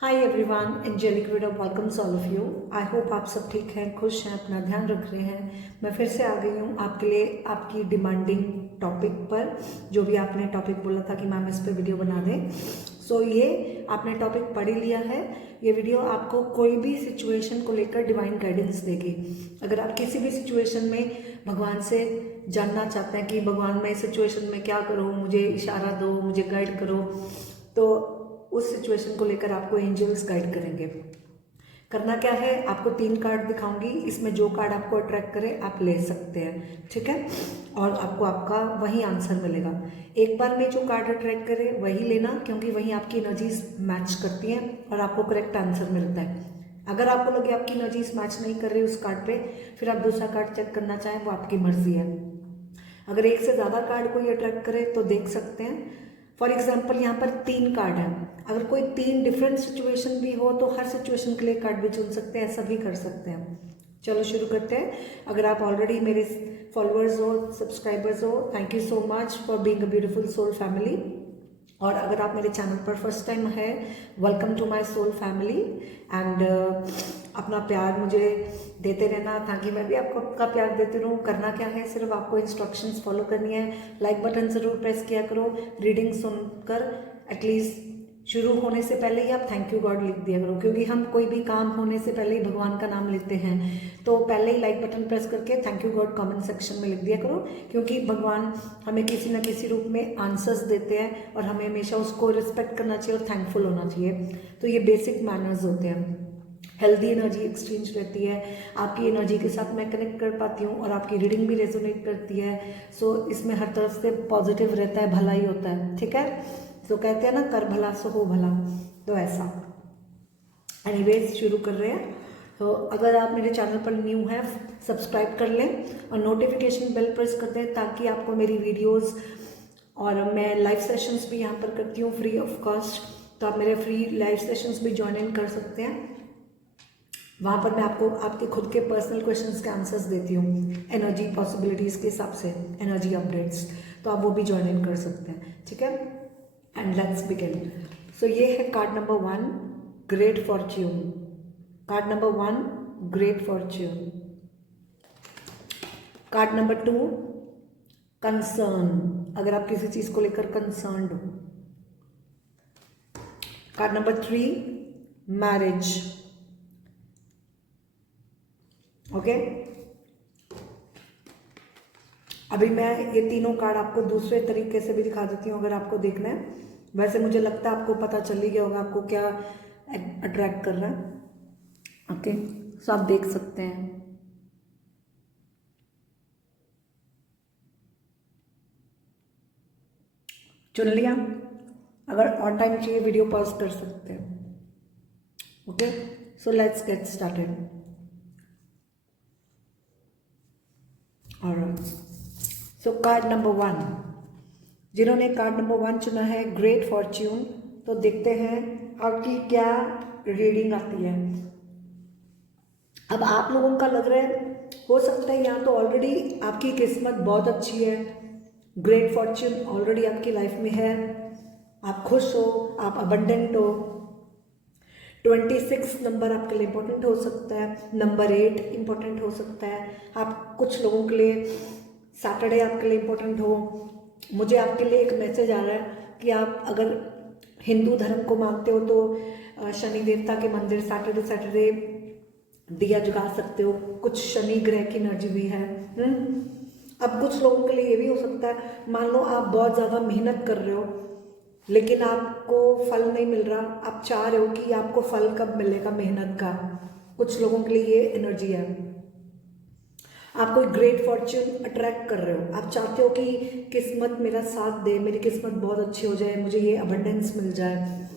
Hi everyone, Angelic Widow welcomes all of you. I hope आप सब ठीक हैं, खुश हैं, अपना ध्यान रख रहे हैं। मैं फिर से आ गई हूँ आपके लिए आपकी डिमांडिंग टॉपिक पर। जो भी आपने टॉपिक बोला था कि मैम इस पर वीडियो बना दें, सो ये आपने टॉपिक पढ़ ही लिया है। ये वीडियो आपको कोई भी सिचुएशन को लेकर डिवाइन गाइडेंस देगी। अगर आप किसी भी सिचुएशन में भगवान से जानना चाहते हैं कि भगवान मैं इस सिचुएशन में क्या करूँ, मुझे इशारा दो, मुझे गाइड करो, तो उस सिचुएशन को लेकर आपको एंजल्स गाइड करेंगे। करना क्या है, आपको 3 कार्ड दिखाऊंगी, इसमें जो कार्ड आपको अट्रैक्ट करे आप ले सकते हैं, ठीक है। और आपको आपका वही आंसर मिलेगा। एक बार में जो कार्ड अट्रैक्ट करे वही लेना, क्योंकि वही आपकी एनर्जीज मैच करती हैं और आपको करेक्ट आंसर मिलता है। अगर आपको लगे आपकी एनर्जीज मैच नहीं कर रही उस कार्ड पे, फिर आप दूसरा कार्ड चेक करना चाहें, वो आपकी मर्जी है। अगर एक से ज़्यादा कार्ड कोई अट्रैक्ट करे तो देख सकते हैं। फॉर एग्जाम्पल यहाँ पर 3 कार्ड हैं। अगर कोई 3 डिफरेंट सिचुएशन भी हो तो हर सिचुएशन के लिए कार्ड भी चुन सकते हैं, ऐसा भी कर सकते हैं। चलो शुरू करते हैं। अगर आप ऑलरेडी मेरे फॉलोअर्स हो, सब्सक्राइबर्स हो, thank you so much for being a beautiful soul family. और अगर आप मेरे चैनल पर फर्स्ट टाइम है, welcome to my soul family. And अपना प्यार मुझे देते रहना, ताकि मैं भी आपको आपका प्यार देती रहूँ। करना क्या है, सिर्फ आपको इंस्ट्रक्शंस फॉलो करनी है। लाइक बटन ज़रूर प्रेस किया करो। रीडिंग सुनकर एटलीस्ट शुरू होने से पहले ही आप थैंक यू गॉड लिख दिया करो, क्योंकि हम कोई भी काम होने से पहले ही भगवान का नाम लेते हैं। तो पहले ही लाइक बटन प्रेस करके thank you God comment section में लिख दिया करो, क्योंकि भगवान हमें किसी न किसी रूप में आंसर्स देते हैं और हमें हमेशा उसको रिस्पेक्ट करना चाहिए और थैंकफुल होना चाहिए। तो ये बेसिक मैनर्स होते हैं। हेल्दी एनर्जी एक्सचेंज रहती है, आपकी एनर्जी के साथ मैं कनेक्ट कर पाती हूँ और आपकी रीडिंग भी रेजोनेट करती है। सो इसमें हर तरफ से पॉजिटिव रहता है, भला ही होता है, ठीक है। तो कहते हैं ना, कर भला सो हो भला, तो ऐसा। एनीवेज शुरू कर रहे हैं। तो अगर आप मेरे चैनल पर न्यू हैं, सब्सक्राइब कर लें और नोटिफिकेशन बेल प्रेस कर दें, ताकि आपको मेरी वीडियोस और मैं लाइव सेशंस भी यहाँ पर करती हूँ फ्री ऑफ कॉस्ट। तो आप मेरे फ्री लाइव सेशंस भी ज्वाइन इन कर सकते हैं। वहाँ पर मैं आपको आपके खुद के पर्सनल क्वेश्चंस के आंसर्स देती हूँ, एनर्जी पॉसिबिलिटीज़ के हिसाब से, एनर्जी अपडेट्स। तो आप वो भी ज्वाइन इन कर सकते हैं, ठीक है। And let's begin. सो ये है card number 1, great Fortune. Card number 1, great Fortune. Card number 2, concern, अगर आप किसी चीज़ को लेकर कंसर्न्ड हो। Card number 3, marriage. ओके, अभी मैं ये तीनों कार्ड आपको दूसरे तरीके से भी दिखा देती हूँ, अगर आपको देखना है। वैसे मुझे लगता है आपको पता चल ही गया होगा आपको क्या अट्रैक्ट कर रहा है। ओके, सो आप देख सकते हैं। चुन लिया? अगर और टाइम चाहिए वीडियो पॉज कर सकते हैं। Okay, so let's get started. Alright, so card number 1, जिन्होंने कार्ड नंबर 1 चुना है, ग्रेट फॉर्च्यून, तो देखते हैं आपकी क्या रीडिंग आती है। अब आप लोगों का लग रहा है, हो सकता है यहाँ तो ऑलरेडी आपकी किस्मत बहुत अच्छी है, ग्रेट फॉर्च्यून ऑलरेडी आपकी लाइफ में है, आप खुश हो, आप अबंडेंट हो। 26 नंबर आपके लिए इंपॉर्टेंट हो सकता है, नंबर 8 इंपॉर्टेंट हो सकता है। आप कुछ लोगों के लिए सैटरडे आपके लिए इंपॉर्टेंट हो। मुझे आपके लिए एक मैसेज आ रहा है कि आप अगर हिंदू धर्म को मानते हो तो शनि देवता के मंदिर सैटरडे दिया जगा सकते हो। कुछ शनि ग्रह की एनर्जी भी है। अब कुछ लोगों के लिए ये भी हो सकता है, मान लो आप बहुत ज़्यादा मेहनत कर रहे हो लेकिन आपको फल नहीं मिल रहा, आप चाह रहे हो कि आपको फल कब मिलेगा मेहनत का। कुछ लोगों के लिए ये एनर्जी है। आप कोई ग्रेट फॉर्च्यून अट्रैक्ट कर रहे हो, आप चाहते हो कि किस्मत मेरा साथ दे, मेरी किस्मत बहुत अच्छी हो जाए, मुझे ये अबंडेंस मिल जाए,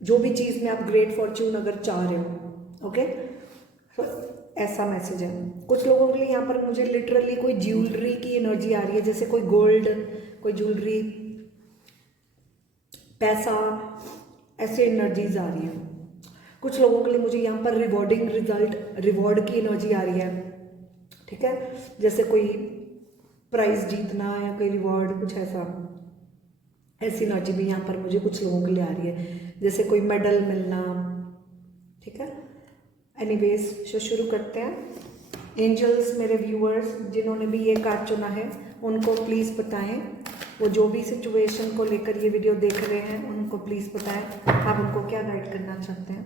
जो भी चीज़ में आप ग्रेट फॉर्च्यून अगर चाह रहे हो। ओके, तो ऐसा मैसेज है। कुछ लोगों के लिए यहाँ पर मुझे लिटरली कोई ज्वेलरी की एनर्जी आ रही है, जैसे कोई गोल्ड, कोई ज्वेलरी, पैसा, ऐसे एनर्जीज आ रही है। कुछ लोगों के लिए मुझे यहाँ पर रिवॉर्डिंग रिजल्ट, रिवॉर्ड की एनर्जी आ रही है, ठीक है, जैसे कोई प्राइज जीतना या कोई रिवॉर्ड, कुछ ऐसा। ऐसी एनर्जी भी यहाँ पर मुझे कुछ लोगों के लिए आ रही है, जैसे कोई मेडल मिलना। ठीक है, एनीवेज शुरू करते हैं। एंजल्स, मेरे व्यूअर्स जिन्होंने भी ये कार्ड चुना है उनको प्लीज़ बताएं, वो जो भी सिचुएशन को लेकर ये वीडियो देख रहे हैं उनको प्लीज़ बताएं आप उनको क्या गाइड करना चाहते हैं।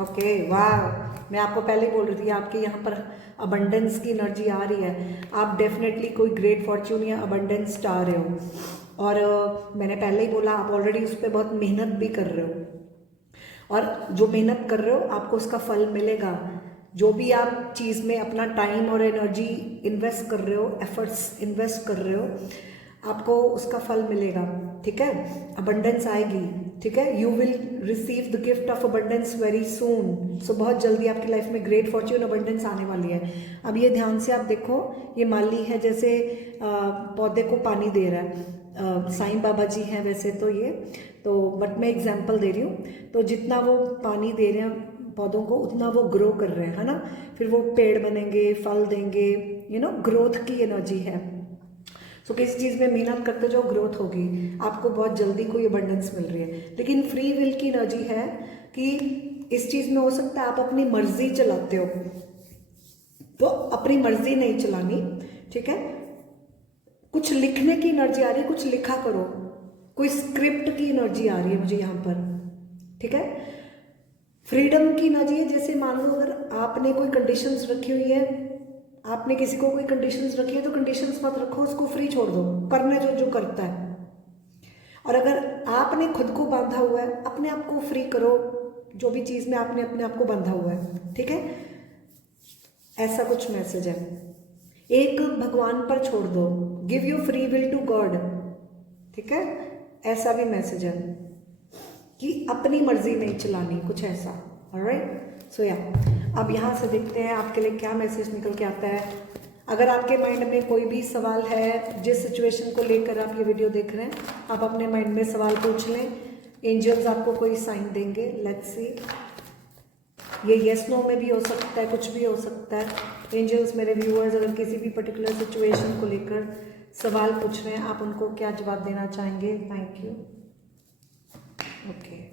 ओके, वाह, मैं आपको पहले बोल रही थी आपके यहाँ पर अबंडेंस की एनर्जी आ रही है। आप डेफिनेटली कोई ग्रेट फॉर्च्यून या अबंडेंस चाह रहे हो, और मैंने पहले ही बोला आप ऑलरेडी उस पर बहुत मेहनत भी कर रहे हो, और जो मेहनत कर रहे हो आपको उसका फल मिलेगा। जो भी आप चीज़ में अपना टाइम और एनर्जी इन्वेस्ट कर रहे हो, एफर्ट्स इन्वेस्ट कर रहे हो, आपको उसका फल मिलेगा। ठीक है, अबंडेंस आएगी। ठीक है, you will receive the gift of abundance very soon. So बहुत जल्दी आपकी लाइफ में ग्रेट फॉर्च्यून अबंडेंस आने वाली है। अब ये ध्यान से आप देखो, ये माली है जैसे पौधे को पानी दे रहा है। साईं बाबा जी हैं वैसे तो ये तो, बट मैं एग्जांपल दे रही हूँ। तो जितना वो पानी दे रहे हैं पौधों को उतना वो ग्रो कर रहे हैं, है ना, फिर वो पेड़ बनेंगे, फल देंगे, ग्रोथ की एनर्जी है। सो किसी चीज़ में मेहनत करते जो ग्रोथ होगी, आपको बहुत जल्दी कोई अबंडेंस मिल रही है। लेकिन फ्री विल की एनर्जी है कि इस चीज़ में हो सकता है आप अपनी मर्जी चलाते हो, तो अपनी मर्जी नहीं चलानी। ठीक है, कुछ लिखने की एनर्जी आ रही है, कुछ लिखा करो, कोई स्क्रिप्ट की एनर्जी आ रही है मुझे यहाँ पर। ठीक है, फ्रीडम की एनर्जी है। जैसे मान लो अगर आपने कोई कंडीशंस रखी हुई है, आपने किसी को कोई कंडीशंस रखी है तो कंडीशंस मत रखो, उसको फ्री छोड़ दो, करने जो करता है। और अगर आपने खुद को बांधा हुआ है, अपने आप को फ्री करो, जो भी चीज़ में आपने अपने आप को बांधा हुआ है। ठीक है, ऐसा कुछ मैसेज है। एक भगवान पर छोड़ दो, give you free will to God. ठीक है, ऐसा भी मैसेज है कि अपनी मर्जी नहीं चलानी, कुछ ऐसा। ऑलराइट, सो या अब यहाँ से देखते हैं आपके लिए क्या मैसेज निकल के आता है। अगर आपके माइंड में कोई भी सवाल है, जिस सिचुएशन को लेकर आप ये वीडियो देख रहे हैं, आप अपने माइंड में सवाल पूछ लें, एंजल्स आपको कोई साइन देंगे। लेट्स सी, ये येस नो में भी हो सकता है, कुछ भी हो सकता है। एंजल्स, मेरे व्यूअर्स अगर किसी भी पर्टिकुलर सिचुएशन को लेकर सवाल पूछ रहे हैं, आप उनको क्या जवाब देना चाहेंगे। Thank you. Okay,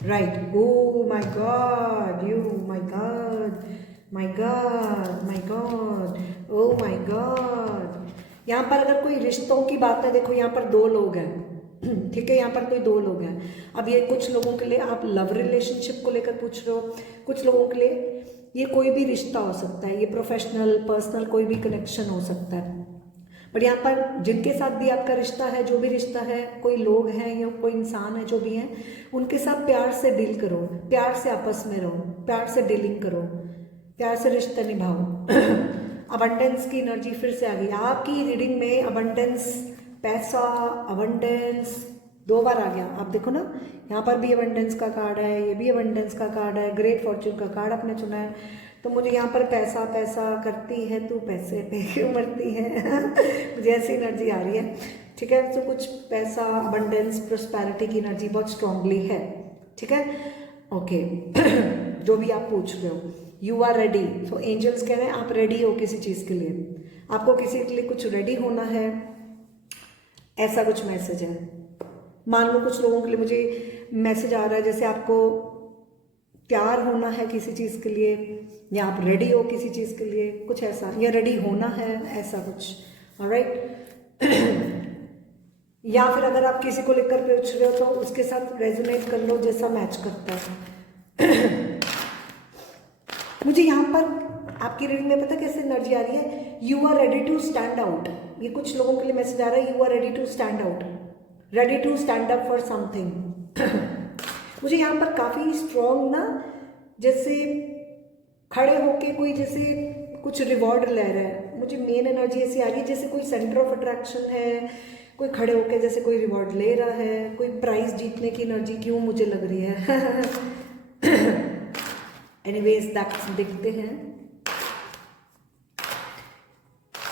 right, oh my god, my god, my god, my god, oh my god। यहाँ पर अगर कोई रिश्तों की बात है, देखो यहाँ पर 2 लोग हैं। ठीक है, यहाँ पर कोई 2 लोग हैं। अब ये कुछ लोगों के लिए आप लव रिलेशनशिप को लेकर पूछ रहे हो, कुछ लोगों के लिए ये कोई भी रिश्ता हो सकता है, ये प्रोफेशनल पर्सनल कोई भी कनेक्शन हो सकता है। बट यहाँ पर जिनके साथ भी आपका रिश्ता है, जो भी रिश्ता है, कोई लोग हैं या कोई इंसान है, जो भी हैं, उनके साथ प्यार से डील करो, प्यार से आपस में रहो, प्यार से डीलिंग करो, प्यार से रिश्ता निभाओ। अबंडेंस की एनर्जी फिर से आ गई आपकी रीडिंग में। अबंडेंस, पैसा, अबंडेंस 2 बार आ गया। आप देखो ना, यहाँ पर भी अबंडेंस का कार्ड है, ये भी अबंडेंस का कार्ड है, ग्रेट फॉर्च्यून का कार्ड आपने चुना है। तो मुझे यहाँ पर पैसा पैसा करती है तू, पैसे पे क्यों मरती है मुझे ऐसी एनर्जी आ रही है। ठीक है, तो कुछ पैसा, अबंडेंस, प्रोस्पेरिटी की एनर्जी बहुत स्ट्रांगली है। ठीक है, ओके। जो भी आप पूछ रहे हो, यू आर रेडी। तो एंजल्स कह रहे हैं आप रेडी हो किसी चीज़ के लिए, आपको किसी के लिए कुछ रेडी होना है, ऐसा कुछ मैसेज है। मान लो कुछ लोगों के लिए मुझे मैसेज आ रहा है जैसे आपको तैयार होना है किसी चीज़ के लिए, या आप रेडी हो किसी चीज़ के लिए, कुछ ऐसा, या रेडी होना है, ऐसा कुछ। ऑलराइट। या फिर अगर आप किसी को लेकर पूछ रहे हो तो उसके साथ रेजोनेट कर लो जैसा मैच करता है। मुझे यहाँ पर आपकी रीडिंग में पता कैसे एनर्जी आ रही है, you are ready to stand out. ये कुछ लोगों के लिए मैसेज आ रहा है, you are ready to stand out, ready to stand up for something. मुझे यहाँ पर काफ़ी स्ट्रॉन्ग ना, जैसे खड़े होके कोई जैसे कुछ रिवॉर्ड ले रहा है। मुझे मेन एनर्जी ऐसी आ रही है जैसे कोई सेंटर ऑफ अट्रैक्शन है, कोई खड़े होके जैसे कोई रिवॉर्ड ले रहा है, कोई प्राइज जीतने की एनर्जी क्यों मुझे लग रही है। एनीवेज दैट्स, देखते हैं।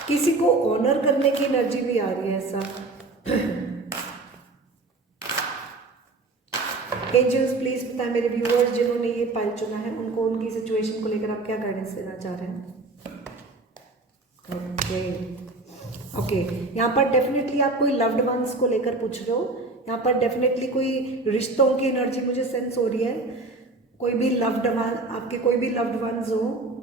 किसी को ऑनर करने की एनर्जी भी आ रही है ऐसा। एंजल्स प्लीज बताएं मेरे व्यूअर्स जिन्होंने ये पाइल चुना है, उनको उनकी सिचुएशन को लेकर आप क्या गाइडेंस देना चाह रहे हैं। ओके, ओके, यहाँ पर डेफिनेटली आप कोई लव्ड वंस को लेकर पूछ रहे हो। यहाँ पर डेफिनेटली कोई रिश्तों की एनर्जी मुझे सेंस हो रही है। कोई भी लव्ड वन, आपके कोई भी लव्ड वंस हो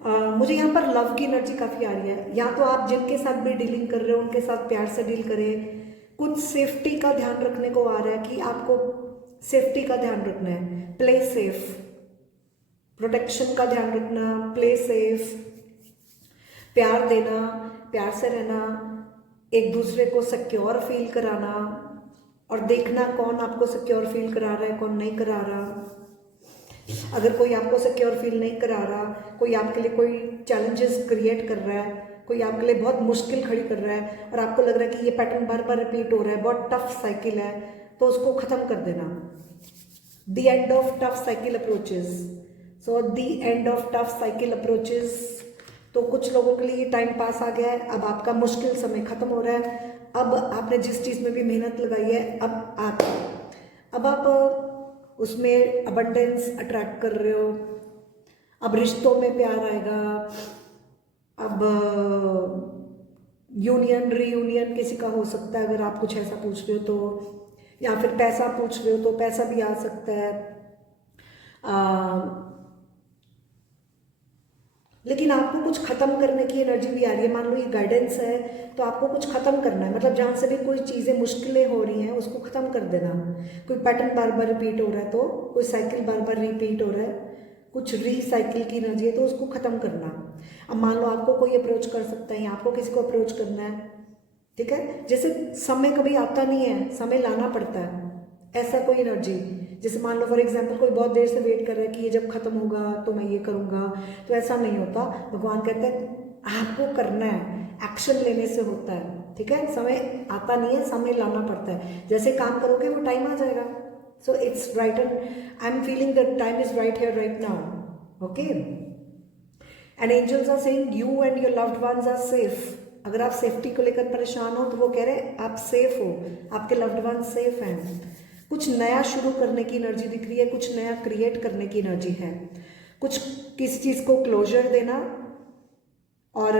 मुझे यहाँ पर लव की एनर्जी काफ़ी आ रही है। या तो आप जिनके साथ भी डीलिंग कर रहे हो उनके साथ प्यार से डील करें। कुछ सेफ्टी का ध्यान रखने को आ रहा है कि आपको सेफ्टी का ध्यान रखना है। प्ले सेफ, प्रोटेक्शन का ध्यान रखना, प्ले सेफ, प्यार देना, प्यार से रहना, एक दूसरे को सिक्योर फील कराना और देखना कौन आपको सिक्योर फील करा रहा है, कौन नहीं करा रहा। अगर कोई आपको सिक्योर फील नहीं करा रहा, कोई आपके लिए कोई चैलेंजेस क्रिएट कर रहा है, कोई आपके लिए बहुत मुश्किल खड़ी कर रहा है और आपको लग रहा है कि ये पैटर्न बार बार रिपीट हो रहा है, बहुत टफ साइकिल है, तो उसको ख़त्म कर देना। The end of tough cycle approaches. So the end of tough cycle approaches. तो कुछ लोगों के लिए टाइम पास आ गया है, अब आपका मुश्किल समय ख़त्म हो रहा है। अब आपने जिस चीज़ में भी मेहनत लगाई है, अब आप उसमें अबंडेंस अट्रैक्ट कर रहे हो। अब रिश्तों में प्यार आएगा। अब यूनियन रीयूनियन किसी का हो सकता है, अगर आप कुछ ऐसा पूछ रहे हो तो, या फिर पैसा पूछ रहे हो तो पैसा भी आ सकता है। लेकिन आपको कुछ ख़त्म करने की एनर्जी भी आ रही है। मान लो ये गाइडेंस है तो आपको कुछ ख़त्म करना है, मतलब जहाँ से भी कोई चीज़ें मुश्किलें हो रही हैं उसको ख़त्म कर देना। कोई पैटर्न बार बार रिपीट हो रहा है तो, कोई साइकिल बार बार रिपीट हो रहा है, कुछ रीसाइकिल की एनर्जी है तो उसको ख़त्म करना। अब मान लो आपको कोई अप्रोच कर सकता है या आपको किसी को अप्रोच करना है, ठीक है। जैसे समय कभी आता नहीं है, समय लाना पड़ता है, ऐसा कोई एनर्जी। जैसे मान लो फॉर एग्जांपल कोई बहुत देर से वेट कर रहा है कि ये जब खत्म होगा तो मैं ये करूँगा, तो ऐसा नहीं होता। भगवान कहते हैं आपको करना है, एक्शन लेने से होता है, ठीक है। समय आता नहीं है, समय लाना पड़ता है। जैसे काम करोगे वो टाइम आ जाएगा। So it's right and I am feeling that time is right here right now. Okay, and angels are saying you and your loved ones are safe. अगर आप सेफ्टी को लेकर परेशान हो तो वो कह रहे हैं आप सेफ हो, आपके लव्ड वन सेफ हैं। कुछ नया शुरू करने की एनर्जी दिख रही है, कुछ नया क्रिएट करने की एनर्जी है, कुछ किसी चीज़ को क्लोजर देना। और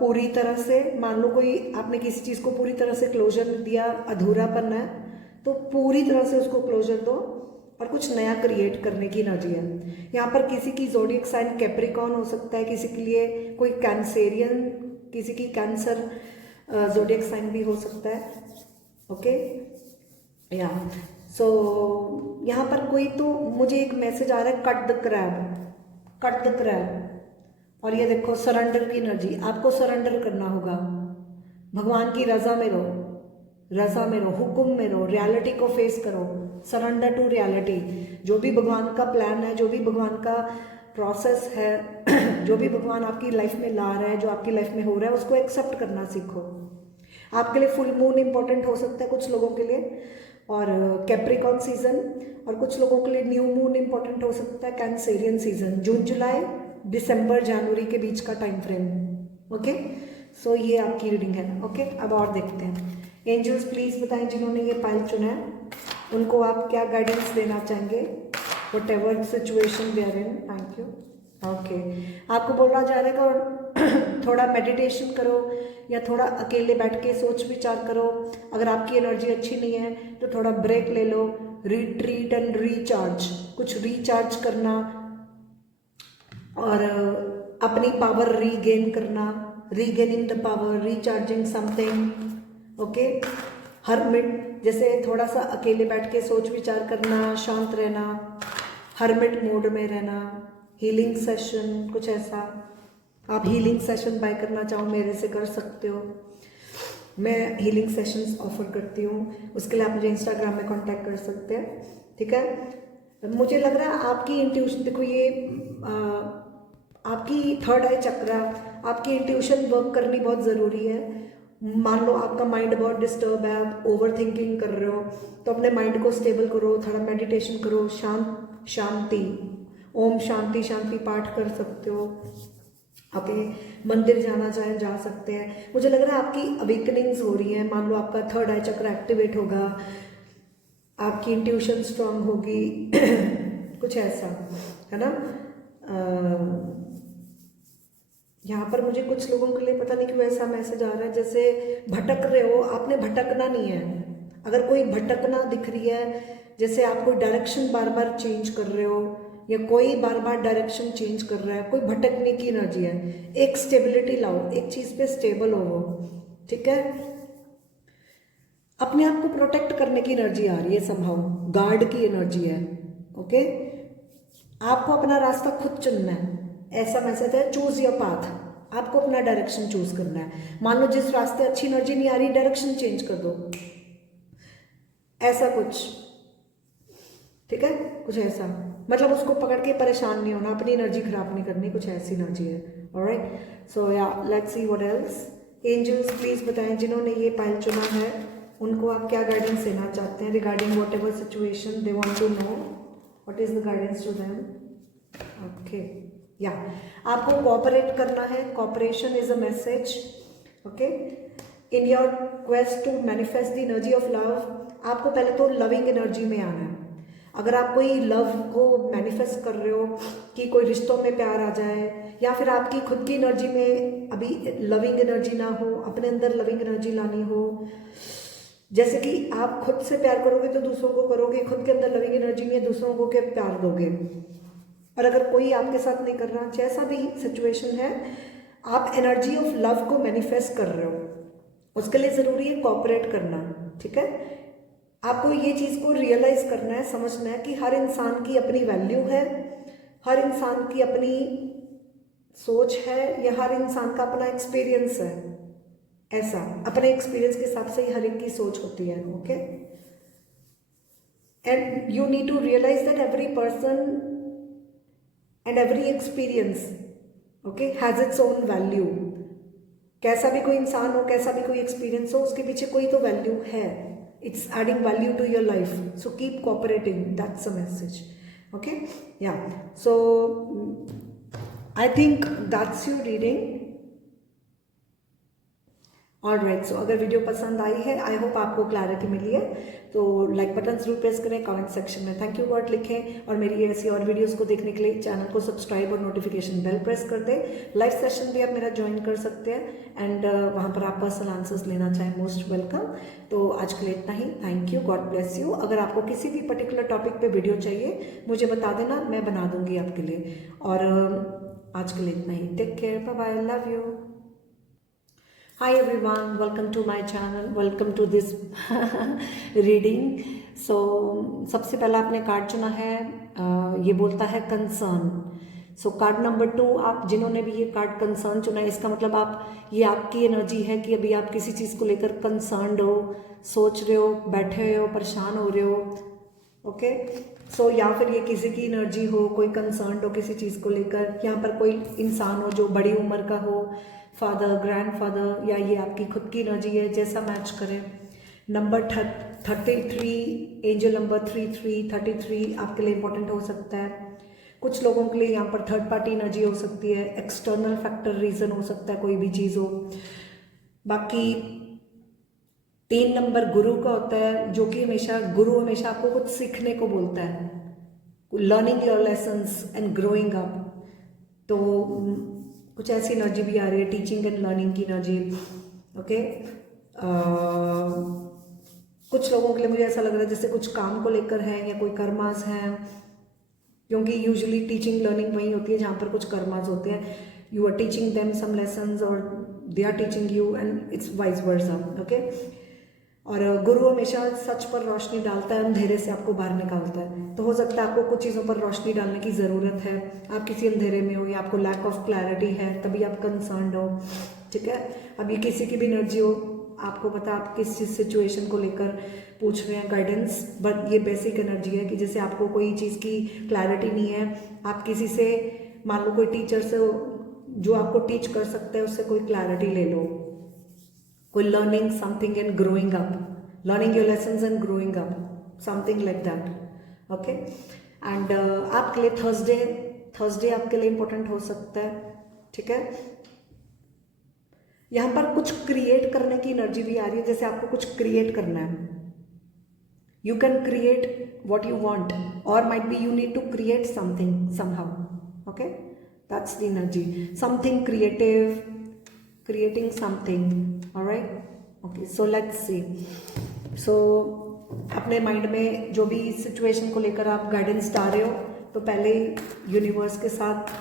पूरी तरह से मान लो कोई आपने किसी चीज़ को पूरी तरह से क्लोजर दिया, अधूरापन है तो पूरी तरह से उसको क्लोजर दो और कुछ नया क्रिएट करने की एनर्जी है। यहाँ पर किसी की ज़ोडिएक साइन कैप्रिकॉर्न हो सकता है, किसी के लिए कोई कैंसेरियन, किसी की कैंसर ज़ोडिएक साइन भी हो सकता है। ओके, या सो यहाँ पर कोई तो मुझे एक मैसेज आ रहा है cut the crab, cut the crab. और ये देखो सरेंडर की एनर्जी, आपको सरेंडर करना होगा, भगवान की रजा में रहो, रजा में रहो, हुक्म में रहो, रियलिटी को फेस करो, सरेंडर टू रियलिटी। जो भी भगवान का प्लान है, जो भी भगवान का प्रोसेस है, जो भी भगवान आपकी लाइफ में ला रहा है, जो आपकी लाइफ में हो रहा है, उसको एक्सेप्ट करना सीखो। आपके लिए फुल मून इंपॉर्टेंट हो सकता है कुछ लोगों के लिए, और कैप्रिकॉर्न सीजन, और कुछ लोगों के लिए न्यू मून इंपॉर्टेंट हो सकता है, कैंसेरियन सीजन, जून जुलाई दिसंबर जनवरी के बीच का टाइम फ्रेम। ओके, सो ये आपकी रीडिंग है। ओके, अब और देखते हैं। एंजल्स प्लीज बताएं जिन्होंने ये पाइल चुना है उनको आप क्या गाइडेंस देना चाहेंगे, whatever situation we are in. Thank you. Okay, आपको बोला जा रहा है थोड़ा मेडिटेशन करो या थोड़ा अकेले बैठ के सोच विचार करो। अगर आपकी एनर्जी अच्छी नहीं है तो थोड़ा ब्रेक ले लो, रिट्रीट एंड रिचार्ज, कुछ रिचार्ज करना और अपनी पावर रीगेन करना, regaining the power, recharging something. Okay, hermit, जैसे थोड़ा सा अकेले बैठ के सोच विचार करना, शांत रहना, हर्मिट मोड में रहना, हीलिंग सेशन, कुछ ऐसा। आप हीलिंग सेशन बाय करना चाहो मेरे से कर सकते हो, मैं हीलिंग सेशंस ऑफर करती हूँ, उसके लिए आप मुझे इंस्टाग्राम में कांटेक्ट कर सकते हैं, ठीक है। मुझे लग रहा है आपकी इंट्यूशन, देखो ये आपकी थर्ड आई चक्रा, आपकी इंट्यूशन वर्क करनी बहुत ज़रूरी है। मान लो आपका माइंड बहुत डिस्टर्ब है, आप ओवर थिंकिंग कर रहे हो, तो अपने माइंड को स्टेबल करो, थोड़ा मेडिटेशन करो, शांति, ओम शांति शांति पाठ कर सकते हो। ओके, मंदिर जाना चाहे जा सकते हैं। मुझे लग रहा है आपकी अवेकनिंग्स हो रही है। मान लो आपका थर्ड आई चक्र एक्टिवेट होगा, आपकी इंट्यूशन स्ट्रांग होगी कुछ ऐसा है ना। यहाँ पर मुझे कुछ लोगों के लिए पता नहीं क्यों ऐसा मैसेज आ रहा है जैसे भटक रहे हो, आपने भटकना नहीं है। अगर कोई भटकना दिख रही है, जैसे आप कोई डायरेक्शन बार बार चेंज कर रहे हो या कोई बार बार डायरेक्शन चेंज कर रहा है, कोई भटकने की एनर्जी है। एक स्टेबिलिटी लाओ, एक चीज़ पे स्टेबल हो, ठीक है। अपने आप को प्रोटेक्ट करने की एनर्जी आ रही है, समहाउ गार्ड की एनर्जी है, ओके। आपको अपना रास्ता खुद चुनना है, ऐसा मैसेज है। चूज योर पाथ, आपको अपना डायरेक्शन चूज करना है। मान लो जिस रास्ते अच्छी एनर्जी नहीं आ रही, डायरेक्शन चेंज कर दो, ऐसा कुछ, ठीक है। कुछ ऐसा, मतलब उसको पकड़ के परेशान नहीं होना, अपनी एनर्जी खराब नहीं करनी, कुछ ऐसी एनर्जी है। Alright, so yeah let's see what else. Angels please बताएं जिन्होंने ये पाइल चुना है उनको आप क्या गाइडेंस देना चाहते हैं regarding whatever situation they want to know, what is the guidance to them. Okay, या आपको कोऑपरेट करना है, cooperation is a message, okay. In your quest to manifest the energy of love, आपको पहले तो लविंग एनर्जी में आना है। अगर आप कोई लव को मैनिफेस्ट कर रहे हो कि कोई रिश्तों में प्यार आ जाए, या फिर आपकी खुद की एनर्जी में अभी लविंग एनर्जी ना हो, अपने अंदर लविंग एनर्जी लानी हो, जैसे कि आप खुद से प्यार करोगे तो दूसरों को करोगे, खुद के अंदर लविंग एनर्जी में दूसरों को क्या प्यार दोगे। और अगर कोई आपके साथ नहीं कर रहा, जैसा भी सिचुएशन है, आप एनर्जी ऑफ लव को मैनिफेस्ट कर रहे हो, उसके लिए ज़रूरी है कोऑपरेट करना, ठीक है। आपको ये चीज़ को रियलाइज करना है, समझना है कि हर इंसान की अपनी वैल्यू है, हर इंसान की अपनी सोच है, या हर इंसान का अपना एक्सपीरियंस है। ऐसा अपने एक्सपीरियंस के हिसाब से ही हर एक की सोच होती है, okay. And you need to realise that every person and every experience, okay, has its own value. कैसा भी कोई इंसान हो, कैसा भी कोई एक्सपीरियंस हो, उसके पीछे कोई तो वैल्यू है। It's adding value to your life, so keep cooperating. That's a message, okay? Yeah, so I think that's your reading. Alright, so अगर वीडियो पसंद आई है, आई होप आपको क्लैरिटी मिली है, तो लाइक बटन जरूर प्रेस करें, कमेंट सेक्शन में thank you word लिखें, और मेरी ऐसी और वीडियोस को देखने के लिए चैनल को सब्सक्राइब और नोटिफिकेशन बेल प्रेस कर दें। लाइव सेशन भी आप मेरा ज्वाइन कर सकते हैं, एंड वहाँ पर आप पर्सनल आंसर्स लेना चाहें, मोस्ट वेलकम। तो आज के लिए इतना ही, thank you, God bless you. अगर आपको किसी भी पर्टिकुलर टॉपिक पे वीडियो चाहिए मुझे बता देना, मैं बना दूंगी आपके लिए। और आज के लिए इतना ही, take care, bye bye, love you. Hi everyone, welcome to my channel, welcome to this reading. So सबसे पहला आपने कार्ड चुना है, ये बोलता है कंसर्न। सो कार्ड नंबर 2, आप जिन्होंने भी ये कार्ड कंसर्न चुना है, इसका मतलब आप, ये आपकी एनर्जी है कि अभी आप किसी चीज़ को लेकर कंसर्न्ड हो, सोच रहे हो, बैठे हो, परेशान हो रहे हो, ओके। सो या फिर ये किसी की एनर्जी हो, कोई कंसर्न हो किसी चीज़ को लेकर, यहाँ पर कोई इंसान हो जो बड़ी उम्र का हो, फादर, ग्रैंडफादर, या ये आपकी खुद की एनर्जी है, जैसा मैच करे। नंबर 33, एंजल नंबर 33 आपके लिए इंपॉर्टेंट हो सकता है। कुछ लोगों के लिए यहाँ पर थर्ड पार्टी एनर्जी हो सकती है, एक्सटर्नल फैक्टर रीज़न हो सकता है, कोई भी चीज़ हो। बाकी 3 नंबर गुरु का होता है, जो कि गुरु हमेशा आपको कुछ सीखने को बोलता है, learning your lessons and growing up. तो कुछ ऐसी एनर्जी भी आ रही है, टीचिंग एंड लर्निंग की एनर्जी, ओके। कुछ लोगों के लिए मुझे ऐसा लग रहा है जैसे कुछ काम को लेकर है, या कोई कर्मास है, क्योंकि यूजुअली टीचिंग लर्निंग वही होती है जहाँ पर कुछ कर्मास होते हैं। You are teaching them some lessons और they are teaching you, and it's vice versa, okay. और गुरु हमेशा सच पर रोशनी डालता है, अंधेरे से आपको बाहर निकालता है। तो हो सकता है आपको कुछ चीज़ों पर रोशनी डालने की ज़रूरत है, आप किसी अंधेरे में हो, या आपको लैक ऑफ क्लैरिटी है, तभी आप कंसर्न्ड हो, ठीक है। अब ये किसी की भी एनर्जी हो, आपको पता आप किस चीज़ सिचुएशन को लेकर पूछ रहे हैं गाइडेंस, बट ये बेसिक एनर्जी है कि जैसे आपको कोई चीज़ की क्लैरिटी नहीं है, आप किसी से, मान लो कोई टीचर से जो आपको टीच कर सकते हैं, उससे कोई क्लैरिटी ले लो, कोई learning something and growing up, learning your lessons and growing up, something like that, okay. And आपके लिए थर्सडे आपके लिए इंपॉर्टेंट हो सकता है, ठीक है। यहाँ पर कुछ क्रिएट करने की एनर्जी भी आ रही है, जैसे आपको कुछ क्रिएट करना है, you can create what you want, और might be you need to create something somehow, okay. That's the energy. Something creative, creating something. All right. Okay. So let's see. So अपने माइंड में जो भी situation को लेकर आप guidance डाल रहे हो, तो पहले ही यूनिवर्स के साथ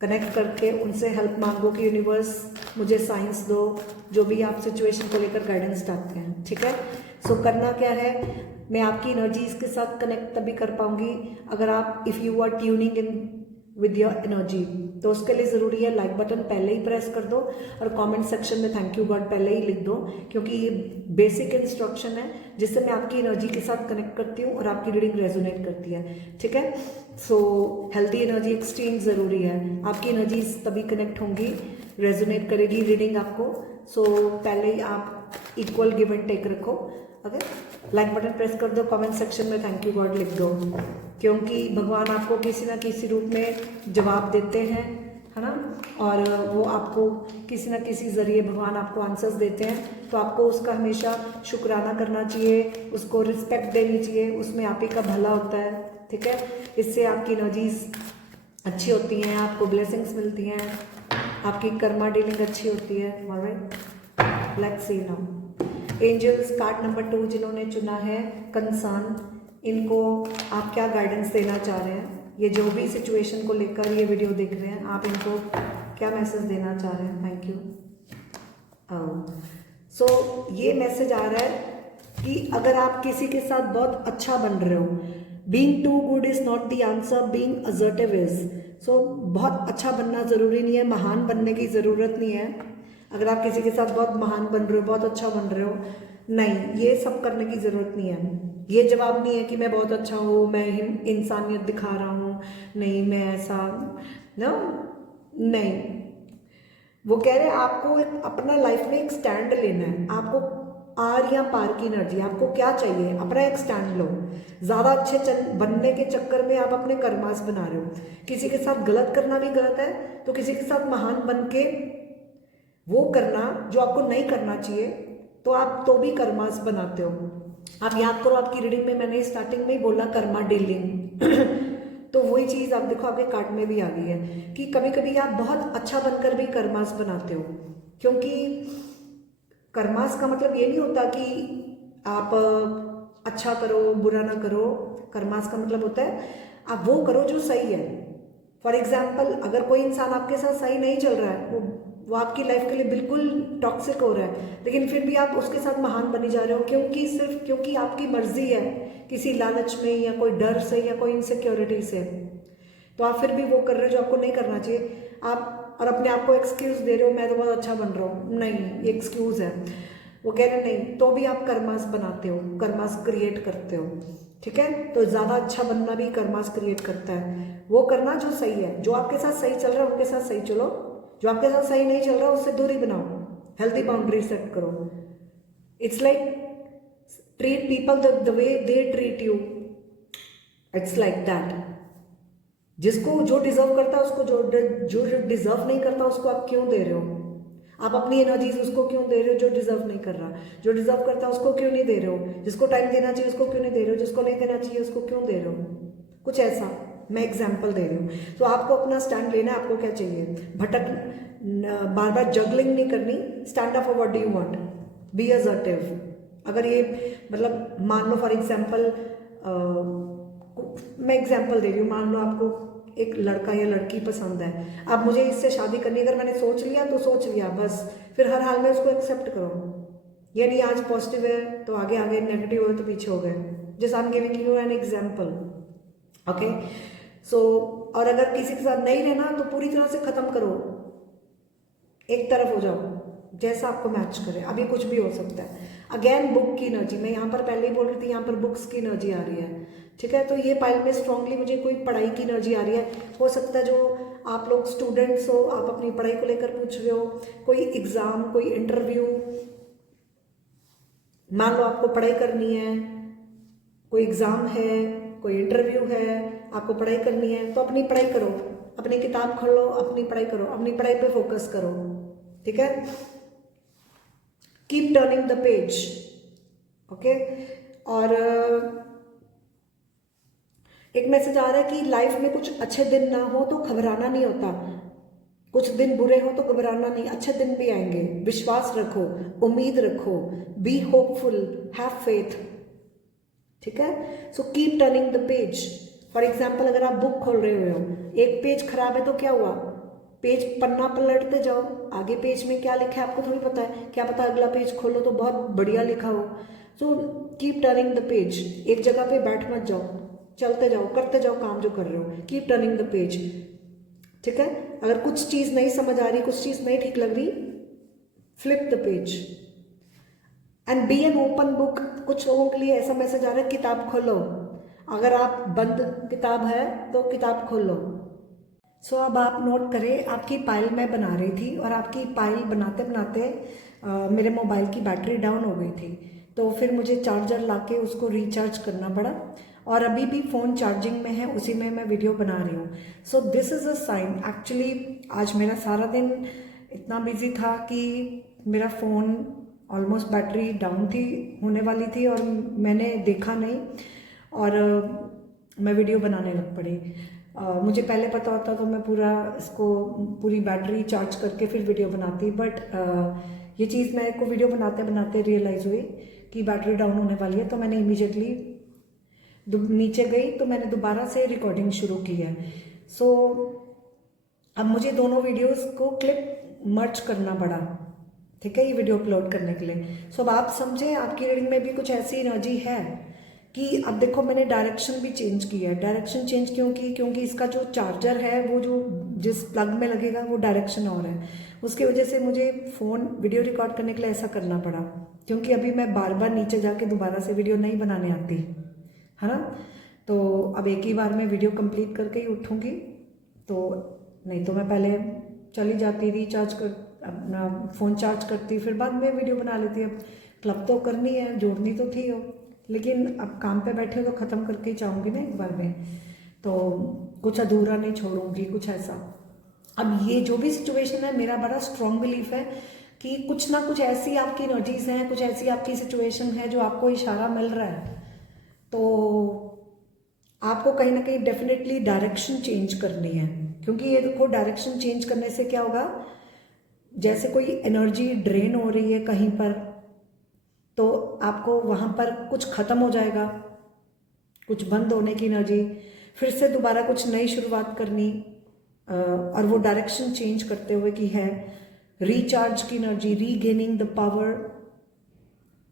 कनेक्ट करके उनसे हेल्प मांगो कि यूनिवर्स मुझे साइंस दो, जो भी आप सिचुएशन को लेकर गाइडेंस डालते हैं। ठीक है। सो करना क्या है, मैं आपकी एनर्जीज के साथ कनेक्ट तभी कर पाऊंगी अगर आप if you are tuning in with your energy. तो उसके लिए ज़रूरी है लाइक बटन पहले ही प्रेस कर दो और कमेंट सेक्शन में थैंक यू गॉड पहले ही लिख दो, क्योंकि ये बेसिक इंस्ट्रक्शन है जिससे मैं आपकी एनर्जी के साथ कनेक्ट करती हूँ और आपकी रीडिंग रेजोनेट करती है। ठीक है। सो हेल्दी एनर्जी एक्सचेंज ज़रूरी है, आपकी एनर्जीज तभी कनेक्ट होंगी, रेजोनेट करेगी रीडिंग आपको। सो पहले ही आप इक्वल गिव एंड टेक रखो। ओके, लाइक बटन प्रेस कर दो, कमेंट सेक्शन में थैंक यू गॉड लिख दो, क्योंकि भगवान आपको किसी ना किसी रूप में जवाब देते हैं, है ना, और वो आपको किसी ना किसी ज़रिए भगवान आपको आंसर्स देते हैं। तो आपको उसका हमेशा शुक्राना करना चाहिए, उसको रिस्पेक्ट देनी चाहिए, उसमें आप ही का भला होता है। ठीक है। इससे आपकी एनर्जीज अच्छी होती हैं, आपको ब्लेसिंग्स मिलती हैं, आपकी कर्मा डीलिंग अच्छी होती है। Alright, let's see now angels card number 2 जिन्होंने चुना है कंसर्न, इनको आप क्या गाइडेंस देना चाह रहे हैं, ये जो भी सिचुएशन को लेकर ये वीडियो देख रहे हैं, आप इनको क्या मैसेज देना चाह रहे हैं। Thank you. सो ये मैसेज आ रहा है कि अगर आप किसी के साथ बहुत अच्छा बन रहे हो, being too good is not the answer, being assertive is. So बहुत अच्छा बनना ज़रूरी नहीं है, महान बनने की ज़रूरत नहीं है। अगर आप किसी के साथ बहुत महान बन रहे हो, बहुत अच्छा बन रहे हो, नहीं, ये सब करने की ज़रूरत नहीं है। ये जवाब नहीं है कि मैं बहुत अच्छा हूँ, मैं इंसानियत दिखा रहा हूँ, नहीं मैं ऐसा नो, नहीं। वो कह रहे हैं आपको एक अपना लाइफ में एक स्टैंड लेना है, आपको आर या पार की एनर्जी, आपको क्या चाहिए, अपना एक स्टैंड लो। ज़्यादा अच्छे बनने के चक्कर में आप अपने कर्मास बना रहे हो। किसी के साथ गलत करना भी गलत है, तो किसी के साथ महान बन के वो करना जो आपको नहीं करना चाहिए, तो आप तो भी कर्मास बनाते हो। आप याद करो, आपकी रीडिंग में मैंने स्टार्टिंग में ही बोला कर्मा डीलिंग तो वही चीज़ आप देखो आपके कार्ड में भी आ गई है कि कभी कभी आप बहुत अच्छा बनकर भी कर्मास बनाते हो। क्योंकि कर्मास का मतलब ये नहीं होता कि आप अच्छा करो बुरा ना करो। कर्मास का मतलब होता है आप वो करो जो सही है। फॉर एग्जाम्पल, अगर कोई इंसान आपके साथ सही नहीं चल रहा है, वो आपकी लाइफ के लिए बिल्कुल टॉक्सिक हो रहा है, लेकिन फिर भी आप उसके साथ महान बनी जा रहे हो, क्योंकि सिर्फ क्योंकि आपकी मर्जी है, किसी लालच में या कोई डर से या कोई इनसिक्योरिटी से, तो आप फिर भी वो कर रहे हो जो आपको नहीं करना चाहिए। आप और अपने आप को एक्सक्यूज दे रहे हो, मैं तो बहुत अच्छा बन रहा हूँ, नहीं, ये एक्सक्यूज है। वो कह रहे नहीं, तो भी आप कर्मास बनाते हो, कर्मास क्रिएट करते हो। ठीक है। तो ज़्यादा अच्छा बनना भी कर्मास क्रिएट करता है। वो करना जो सही है, जो आपके साथ सही चल रहा है उनके साथ सही चलो, जो आपके साथ सही नहीं चल रहा उससे दूरी बनाओ, हेल्दी बाउंड्री सेट करो। It's like treat people the way they treat you, it's like that. जिसको जो डिजर्व करता है उसको, जो डिजर्व नहीं करता उसको आप क्यों दे रहे हो? आप अपनी एनर्जीज उसको क्यों दे रहे हो जो डिजर्व नहीं कर रहा? जो डिजर्व करता है उसको क्यों नहीं दे रहे हो? जिसको टाइम देना चाहिए उसको क्यों नहीं दे रहे हो? जिसको नहीं देना चाहिए उसको क्यों दे रहे हो? कुछ ऐसा मैं एग्जाम्पल दे रही हूँ। तो आपको अपना स्टैंड लेना है। आपको क्या चाहिए? भटक बार बार जगलिंग नहीं करनी। Stand up for what do you want, be assertive. अगर ये मतलब मान लो फॉर एग्जाम्पल, मैं एग्जाम्पल दे रही हूँ, मान लो आपको एक लड़का या लड़की पसंद है, अब मुझे इससे शादी करनी, अगर मैंने सोच लिया तो सोच लिया बस, फिर हर हाल में उसको एक्सेप्ट करो। ये नहीं आज पॉजिटिव है तो आगे आगे, नेगेटिव हो तो पीछे हो गए। Just I am giving you an example. Okay. So और अगर किसी के साथ नहीं रहना तो पूरी तरह से ख़त्म करो, एक तरफ हो जाओ, जैसा आपको मैच करे। अभी कुछ भी हो सकता है। अगेन बुक की एनर्जी, मैं यहाँ पर पहले ही बोल रही थी, यहाँ पर बुक्स की एनर्जी आ रही है। ठीक है। तो ये पाइल में स्ट्रांगली मुझे कोई पढ़ाई की एनर्जी आ रही है। हो सकता है जो आप लोग स्टूडेंट्स हो, आप अपनी पढ़ाई को लेकर पूछ रहे हो, कोई एग्ज़ाम, कोई इंटरव्यू, मान लो आपको पढ़ाई करनी है, कोई एग्ज़ाम है, कोई इंटरव्यू है, आपको पढ़ाई करनी है, तो अपनी पढ़ाई करो, अपनी किताब खोलो, अपनी पढ़ाई करो, अपनी पढ़ाई पे फोकस करो। ठीक है। Keep turning the page. Okay. और एक मैसेज आ रहा है कि लाइफ में कुछ अच्छे दिन ना हो तो घबराना नहीं होता, कुछ दिन बुरे हो तो घबराना नहीं, अच्छे दिन भी आएंगे, विश्वास रखो, उम्मीद रखो, बी होपफुल, हैव फेथ। ठीक है, so keep turning the page. For example अगर आप बुक खोल रहे हो, एक पेज खराब है तो क्या हुआ, पेज पन्ना पलटते जाओ, आगे पेज में क्या लिखा है आपको थोड़ी पता है, क्या पता अगला पेज खोलो तो बहुत बढ़िया लिखा हो। So keep turning the page, एक जगह पे बैठ मत जाओ, चलते जाओ, करते जाओ काम जो कर रहे हो, कीप टर्निंग द पेज। ठीक है, अगर कुछ चीज़ नहीं समझ आ रही, कुछ चीज़ नहीं ठीक लग रही, flip the page and be an open book. कुछ लोगों के लिए ऐसा मैसेज आ रहा है किताब खोलो, अगर आप बंद किताब है तो किताब खोलो। सो अब आप नोट करें, आपकी पाइल मैं बना रही थी और आपकी पाइल बनाते बनाते मेरे मोबाइल की बैटरी डाउन हो गई थी, तो फिर मुझे चार्जर लाके उसको रिचार्ज करना पड़ा और अभी भी फ़ोन चार्जिंग में है, उसी में मैं वीडियो बना रही हूँ। So this is a sign. Actually आज मेरा सारा दिन इतना बिजी था कि मेरा फ़ोन ऑलमोस्ट बैटरी डाउन थी, होने वाली थी और मैंने देखा नहीं और मैं वीडियो बनाने लग पड़ी। मुझे पहले पता होता तो मैं पूरी बैटरी चार्ज करके फिर वीडियो बनाती, बट ये चीज़ मेरे को वीडियो बनाते बनाते रियलाइज़ हुई कि बैटरी डाउन होने वाली है, तो मैंने इमीडिएटली नीचे गई तो मैंने दोबारा से रिकॉर्डिंग शुरू की है। सो अब मुझे दोनों वीडियोस को क्लिप मर्ज करना पड़ा, ठीक है, ये वीडियो अपलोड करने के लिए। सो अब आप समझें, आपकी रीडिंग में भी कुछ ऐसी एनर्जी है कि अब देखो मैंने डायरेक्शन भी चेंज की है। डायरेक्शन चेंज क्यों की, क्योंकि इसका जो चार्जर है वो जो जिस प्लग में लगेगा वो डायरेक्शन और है, उसकी वजह से मुझे फ़ोन वीडियो रिकॉर्ड करने के लिए ऐसा करना पड़ा, क्योंकि अभी मैं बार बार नीचे जाके दोबारा से वीडियो नहीं बनाने आती है ना। तो अब एक ही बार में वीडियो कंप्लीट करके ही उठूँगी, तो नहीं तो मैं पहले चली जाती रिचार्ज कर, अपना फ़ोन चार्ज करती, फिर बाद में वीडियो बना लेती। अब क्लब तो करनी है, जोड़नी तो थी हो, लेकिन अब काम पे बैठे हो तो ख़त्म करके ही चाहूँगी ना एक बार में, तो कुछ अधूरा नहीं छोड़ूंगी, कुछ ऐसा। अब ये जो भी सिचुएशन है, मेरा बड़ा स्ट्रॉन्ग बिलीफ है कि कुछ ना कुछ ऐसी आपकी एनर्जीज हैं, कुछ ऐसी आपकी सिचुएशन है जो आपको इशारा मिल रहा है, तो आपको कहीं ना कहीं डेफिनेटली डायरेक्शन चेंज करनी है। क्योंकि ये देखो, डायरेक्शन चेंज करने से क्या होगा, जैसे कोई एनर्जी ड्रेन हो रही है कहीं पर, तो आपको वहाँ पर कुछ ख़त्म हो जाएगा, कुछ बंद होने की एनर्जी, फिर से दोबारा कुछ नई शुरुआत करनी, और वो डायरेक्शन चेंज करते हुए की है रिचार्ज की एनर्जी, रीगेनिंग द पावर।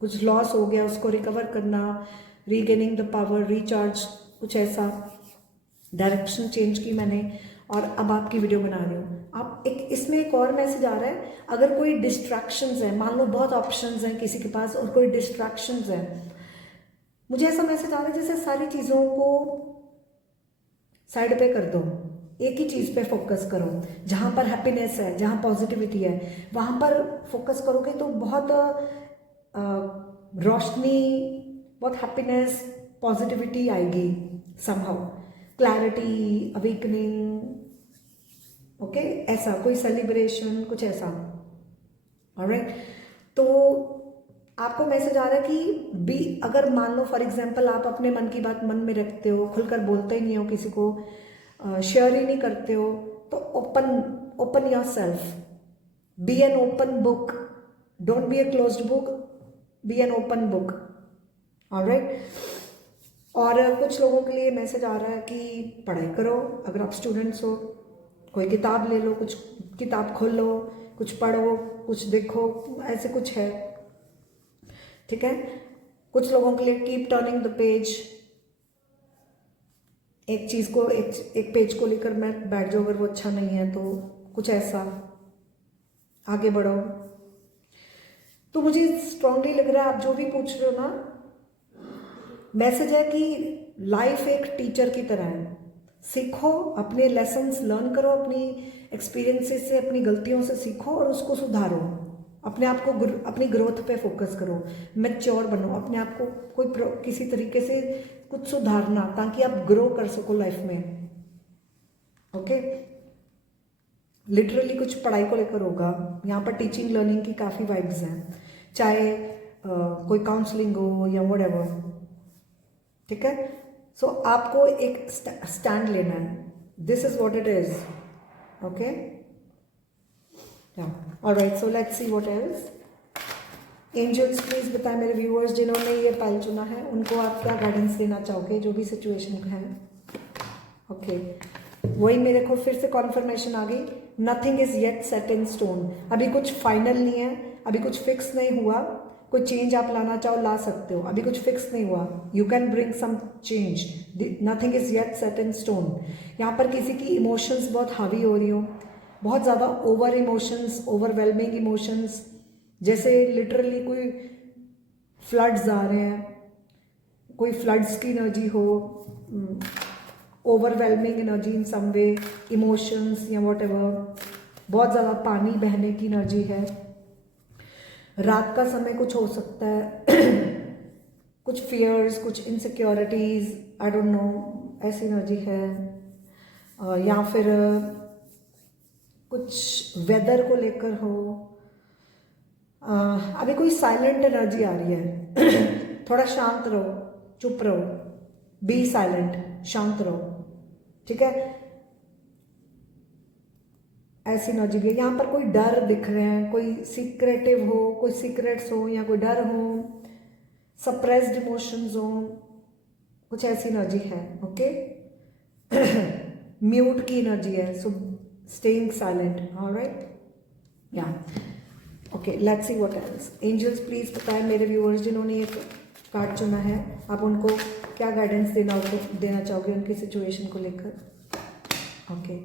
कुछ लॉस हो गया उसको रिकवर करना, रीगेनिंग द पावर, रिचार्ज, कुछ ऐसा डायरेक्शन चेंज की मैंने और अब आपकी वीडियो बना रही हूँ। आप इसमें एक और मैसेज आ रहा है, अगर कोई डिस्ट्रैक्शंस है, मान लो बहुत ऑप्शंस हैं किसी के पास और कोई डिस्ट्रैक्शंस है, मुझे ऐसा मैसेज आ रहा है जैसे सारी चीज़ों को साइड पे कर दो, एक ही चीज़ पे फोकस करो, जहाँ पर हैप्पीनेस है, जहाँ पॉजिटिविटी है वहाँ पर फोकस करोगे तो बहुत रोशनी, बहुत हैप्पीनेस, पॉजिटिविटी आएगी, समहाउ क्लैरिटी, अवेकनिंग, ओके, ऐसा कोई सेलिब्रेशन, कुछ ऐसा। ऑलराइट, तो आपको मैसेज आ रहा है कि बी, अगर मान लो फॉर एग्जांपल आप अपने मन की बात मन में रखते हो, खुलकर बोलते ही नहीं हो, किसी को शेयर ही नहीं करते हो, तो open yourself, be an open book, don't be a closed book, be an open book. Alright, और कुछ लोगों के लिए मैसेज आ रहा है कि पढ़ाई करो, अगर आप स्टूडेंट्स हो, कोई किताब ले लो, कुछ किताब खोलो, कुछ पढ़ो, कुछ देखो, ऐसे कुछ है, ठीक है। कुछ लोगों के लिए कीप टर्निंग द पेज, एक चीज़ को, एक पेज को लेकर मैं बैठ जाऊँ, अगर वो अच्छा नहीं है तो कुछ ऐसा, आगे बढ़ो। तो मुझे स्ट्रांगली लग रहा है, आप जो भी पूछ रहे हो ना, मैसेज है कि लाइफ एक टीचर की तरह है, सीखो, अपने लेसन्स लर्न करो, अपनी एक्सपीरियंसेस से, अपनी गलतियों से सीखो और उसको सुधारो, अपने आप को अपनी ग्रोथ पे फोकस करो, मैच्योर बनो, अपने आप को किसी तरीके से कुछ सुधारना ताकि आप ग्रो कर सको लाइफ में, ओके। लिटरली कुछ पढ़ाई को लेकर होगा, यहाँ पर टीचिंग लर्निंग की काफ़ी वाइब्स हैं, चाहे कोई काउंसलिंग हो या व्हाटएवर, ठीक है। सो आपको एक स्टैंड लेना है, this is what it is, okay. Alright, so let's see what else. Angels please बताएं मेरे व्यूअर्स जिन्होंने ये पाइल चुना है उनको आप क्या गाइडेंस देना चाहोगे जो भी सिचुएशन है। ओके, वही मेरे को फिर से कॉन्फर्मेशन आ गई, nothing is yet set in stone. अभी कुछ फाइनल नहीं है, अभी कुछ फिक्स नहीं हुआ। कोई चेंज आप लाना चाहो ला सकते हो, अभी कुछ फिक्स नहीं हुआ, you can bring some change, nothing is yet set in stone. यहाँ पर किसी की इमोशंस बहुत हावी हो रही हो, बहुत ज़्यादा ओवर इमोशंस, ओवरवेलमिंग इमोशंस, जैसे लिटरली कोई फ्लड्स आ रहे हैं, कोई फ्लड्स की एनर्जी हो, overwhelming energy in some way, emotions या वॉट एवर, बहुत ज़्यादा पानी बहने की एनर्जी है। रात का समय कुछ हो सकता है कुछ फियर्स, कुछ इनसिक्योरिटीज, आई डोंट नो, ऐसी एनर्जी है। या फिर कुछ वेदर को लेकर हो। अभी कोई साइलेंट एनर्जी आ रही है थोड़ा शांत रहो, चुप रहो, बी साइलेंट, शांत रहो, ठीक है। ऐसी एनर्जी भी है। यहाँ पर कोई डर दिख रहे हैं, कोई सीक्रेटिव हो, कोई सीक्रेट्स हो या कोई डर हो, सप्रेस्ड इमोशंस हो, कुछ ऐसी एनर्जी है, ओके। म्यूट की एनर्जी है, सो स्टेइंग साइलेंट, ऑलराइट, या okay. Let's see what else. Angels please बताएं मेरे व्यूअर्स जिन्होंने ये कार्ड चुना है, आप उनको क्या गाइडेंस देना चाहोगे उनकी सिचुएशन को लेकर। ओके,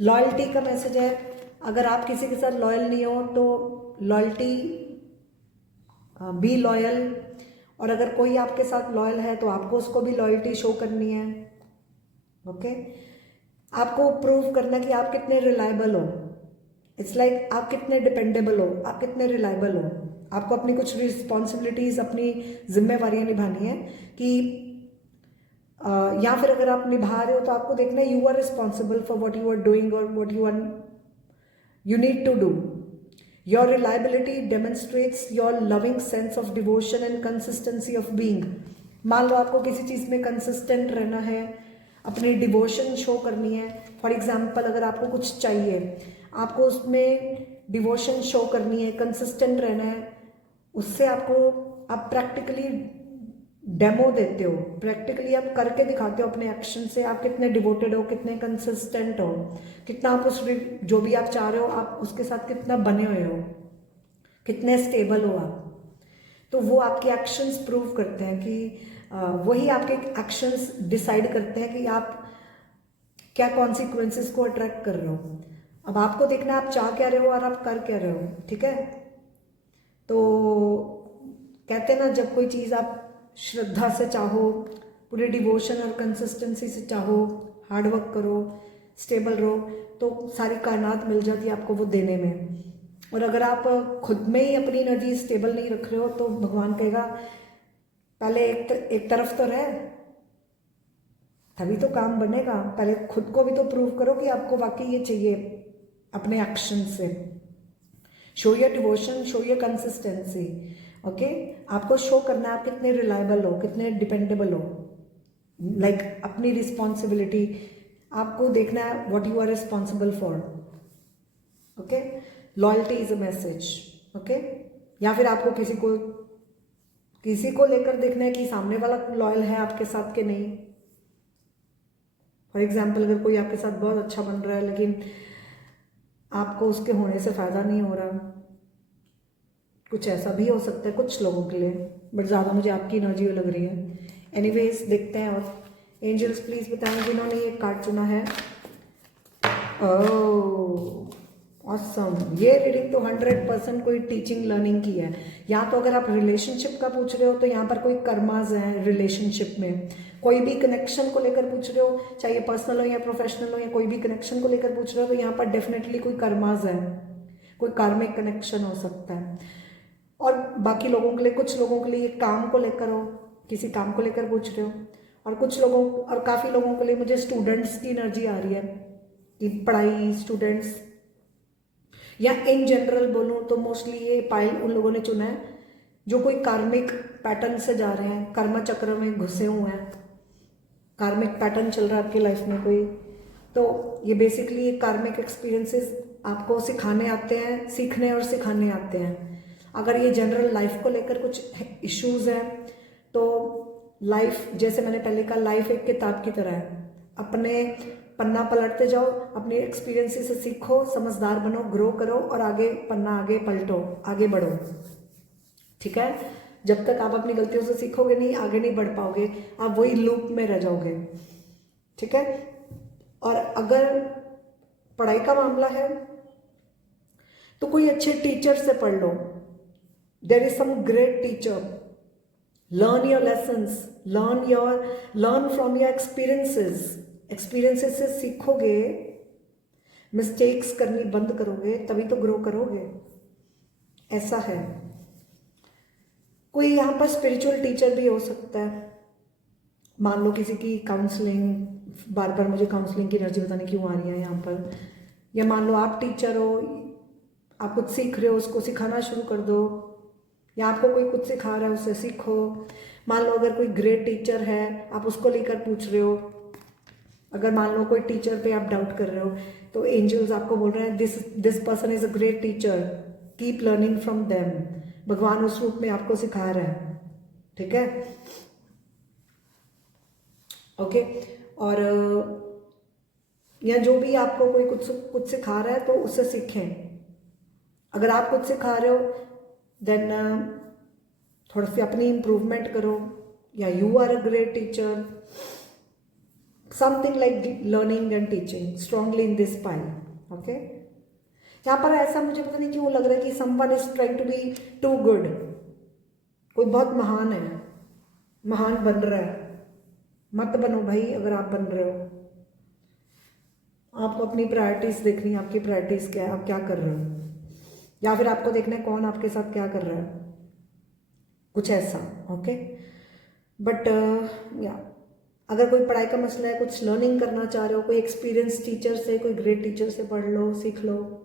लॉयल्टी का मैसेज है। अगर आप किसी के साथ लॉयल नहीं हो तो लॉयल्टी, बी लॉयल, और अगर कोई आपके साथ लॉयल है तो आपको उसको भी लॉयल्टी शो करनी है, ओके। आपको प्रूव करना कि आप कितने रिलायबल हो। इट्स लाइक आप कितने डिपेंडेबल हो, आप कितने रिलायबल हो। आपको अपनी कुछ रिस्पॉन्सिबिलिटीज, अपनी जिम्मेवारियां निभानी है कि या फिर अगर आप निभा रहे हो तो आपको देखना है you are responsible for what you are doing और what you need to do. Your reliability demonstrates your loving sense of devotion and consistency of being. मान लो आपको किसी चीज़ में कंसिस्टेंट रहना है, अपनी डिवोशन शो करनी है। फॉर एग्जाम्पल, अगर आपको कुछ चाहिए, आपको उसमें डिवोशन शो करनी है, कंसिस्टेंट रहना है, उससे आपको आप प्रैक्टिकली डेमो देते हो, प्रैक्टिकली आप करके दिखाते हो अपने एक्शन से आप कितने डिवोटेड हो, कितने कंसिस्टेंट हो, कितना आप उस जो भी आप चाह रहे हो आप उसके साथ कितना बने हुए हो, कितने स्टेबल हो आप। तो वो आपके एक्शंस प्रूव करते हैं कि वही आपके एक्शंस डिसाइड करते हैं कि आप क्या कॉन्सिक्वेंसेस को अट्रैक्ट कर रहे हो। अब आपको देखना है आप चाह क्या रहे हो और आप कर क्या रहे हो, ठीक है। तो कहते हैं ना, जब कोई चीज़ आप श्रद्धा से चाहो, पूरे डिवोशन और कंसिस्टेंसी से चाहो, हार्ड वर्क करो, स्टेबल रहो, तो सारी कायनात मिल जाती है आपको वो देने में। और अगर आप खुद में ही अपनी एनर्जी स्टेबल नहीं रख रहे हो तो भगवान कहेगा पहले एक तरफ तो रहे, तभी तो काम बनेगा। पहले खुद को भी तो प्रूव करो कि आपको वाकई ये चाहिए अपने एक्शन से। Show your devotion, show your consistency, okay. आपको शो करना है आप कितने रिलायबल हो, कितने डिपेंडेबल हो, लाइक अपनी रिस्पॉन्सिबिलिटी आपको देखना है, what you are responsible for, okay. Loyalty is a message, okay. या फिर आपको किसी को लेकर देखना है कि सामने वाला लॉयल है आपके साथ के नहीं। फॉर एग्जाम्पल, अगर कोई आपके साथ बहुत अच्छा बन रहा है लेकिन आपको उसके होने से फ़ायदा नहीं हो रहा, कुछ ऐसा भी हो सकता है कुछ लोगों के लिए, बट ज़्यादा मुझे आपकी एनर्जी लग रही है। एनीवेज देखते हैं। और एंजल्स प्लीज़ बताएं जिन्होंने ये कार्ड चुना है। ओह ऑसम, ये रीडिंग तो 100% कोई टीचिंग लर्निंग की है। या तो अगर आप रिलेशनशिप का पूछ रहे हो तो यहाँ पर कोई कर्माज हैं रिलेशनशिप में, कोई भी कनेक्शन को लेकर पूछ रहे हो, चाहे ये पर्सनल हो या प्रोफेशनल हो, या कोई भी कनेक्शन को लेकर पूछ रहे हो तो यहाँ पर डेफिनेटली कोई कर्माज है, कोई कार्मिक कनेक्शन हो सकता है। और बाकी लोगों के लिए, कुछ लोगों के लिए ये काम को लेकर हो, किसी काम को लेकर पूछ रहे हो, और कुछ लोगों और काफ़ी लोगों के लिए मुझे स्टूडेंट्स की एनर्जी आ रही है कि पढ़ाई, स्टूडेंट्स, या इन जनरल बोलूँ तो मोस्टली ये पाइल उन लोगों ने चुना है जो कोई कार्मिक पैटर्न से जा रहे हैं, कर्म चक्र में घुसे हुए हैं, कार्मिक पैटर्न चल रहा है आपकी लाइफ में कोई, तो ये बेसिकली कार्मिक एक्सपीरियंसेस आपको सिखाने आते हैं, सीखने और सिखाने आते हैं। अगर ये जनरल लाइफ को लेकर कुछ इश्यूज हैं तो लाइफ, जैसे मैंने पहले कहा, लाइफ एक किताब की तरह है। अपने पन्ना पलटते जाओ, अपने एक्सपीरियंसेस से सीखो, समझदार बनो, ग्रो करो और आगे पन्ना आगे पलटो, आगे बढ़ो। ठीक है, जब तक आप अपनी गलतियों से सीखोगे नहीं, आगे नहीं बढ़ पाओगे, आप वही लूप में रह जाओगे। ठीक है, और अगर पढ़ाई का मामला है तो कोई अच्छे टीचर से पढ़ लो। There is some great teacher, learn your lessons, learn from your experiences से सीखोगे, मिस्टेक्स करनी बंद करोगे, तभी तो ग्रो करोगे। ऐसा है। कोई यहाँ पर स्पिरिचुअल टीचर भी हो सकता है। मान लो किसी की काउंसलिंग, बार बार मुझे काउंसलिंग की एनर्जी बताने क्यों आ रही है यहाँ पर, या मान लो आप टीचर हो, आप कुछ सीख रहे हो, उसको सिखाना शुरू कर दो, या आपको कोई कुछ सिखा रहा है उससे सीखो। मान लो अगर कोई ग्रेट टीचर है, आप उसको लेकर पूछ रहे हो। अगर मान लो कोई टीचर पे आप डाउट कर रहे हो तो एंजल्स आपको बोल रहे हैं this person is a great teacher, keep learning from them. भगवान उस रूप में आपको सिखा रहा है। ठीक है, ओके। और या जो भी आपको कोई कुछ सिखा रहा है तो उससे सीखें। अगर आप कुछ सिखा रहे हो देन थोड़ा सी अपनी इम्प्रूवमेंट करो, या you are a great teacher, something like learning and teaching strongly in this pile. Okay, यहाँ पर ऐसा मुझे पता नहीं क्यों लग रहा है कि someone is trying to be too good. कोई बहुत महान है, महान बन रहा है। मत बनो भाई। अगर आप बन रहे हो, आपको अपनी प्रायोरिटीज देखनी है। आपकी प्रायोरिटीज क्या है, आप क्या कर रहे हो, या फिर आपको देखना है कौन आपके साथ क्या कर रहा है, कुछ ऐसा। ओके, बट या अगर कोई पढ़ाई का मसला है, कुछ लर्निंग करना चाह रहे हो, कोई एक्सपीरियंस टीचर से, कोई ग्रेट टीचर से पढ़ लो, सीख लो,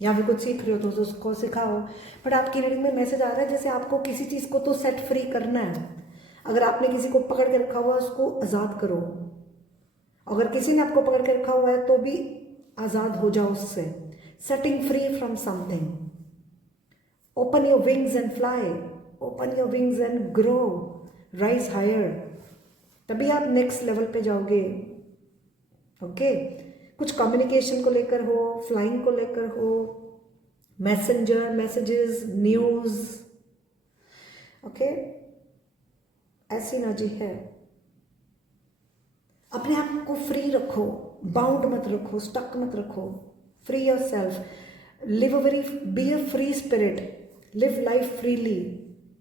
या फिर कुछ सीख रहे हो तो उसको सिखाओ। बट आपकी रीडिंग में मैसेज आ रहा है जैसे आपको किसी चीज़ को तो सेट फ्री करना है। अगर आपने किसी को पकड़ के रखा हुआ है, उसको आज़ाद करो। अगर किसी ने आपको पकड़ के रखा हुआ है तो भी आज़ाद हो जाओ उससे। Setting free from something. Open your wings and fly, open your wings and grow, rise higher, तभी आप नेक्स्ट लेवल पे जाओगे। ओके, कुछ कम्युनिकेशन को लेकर हो, फ्लाइंग को लेकर हो, मैसेंजर, मैसेजेस, न्यूज़। ओके, ऐसी एनर्जी है। अपने आप को फ्री रखो, बाउंड मत रखो, स्टक मत रखो। Free your self, live be a free spirit, live life freely.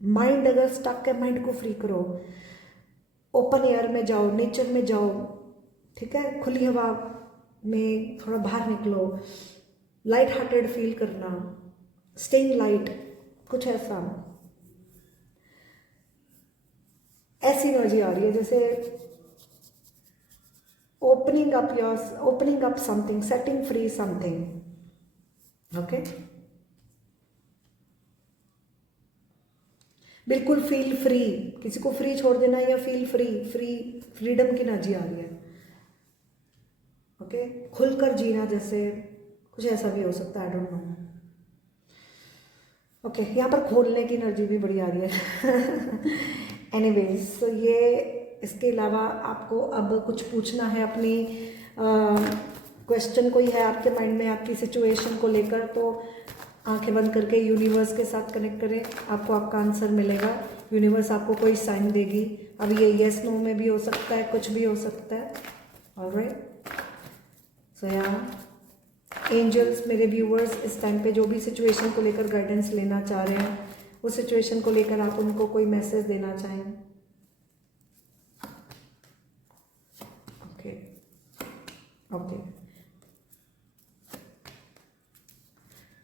Mind अगर स्टक है, माइंड को फ्री करो। ओपन एयर में जाओ, नेचर में जाओ। ठीक है, खुली हवा में थोड़ा बाहर निकलो, लाइट हार्टेड फील करना, स्टेइंग लाइट, कुछ ऐसा। ऐसी एनर्जी आ रही है जैसे opening up something, setting free something. Okay, बिल्कुल फील फ्री। किसी को फ्री छोड़ देना या फील फ्रीडम की एनर्जी आ रही है। ओके, खुलकर जीना, जैसे कुछ ऐसा भी हो सकता है, आई डोंट नो। ओके, यहाँ पर खोलने की एनर्जी भी बड़ी आ रही है। एनीवेज, तो ये, इसके अलावा आपको अब कुछ पूछना है अपनी क्वेश्चन कोई है आपके माइंड में आपकी सिचुएशन को लेकर, तो आंखें बंद करके यूनिवर्स के साथ कनेक्ट करें, आपको आपका आंसर मिलेगा। यूनिवर्स आपको कोई साइन देगी। अब ये येस नो में भी हो सकता है, कुछ भी हो सकता है। ऑलराइट, सो या एंजल्स, मेरे व्यूअर्स, इस टाइम पे जो भी सिचुएशन को लेकर गाइडेंस लेना चाह रहे हैं, उस सिचुएशन को लेकर आप उनको कोई मैसेज देना चाहें। ओके ओके,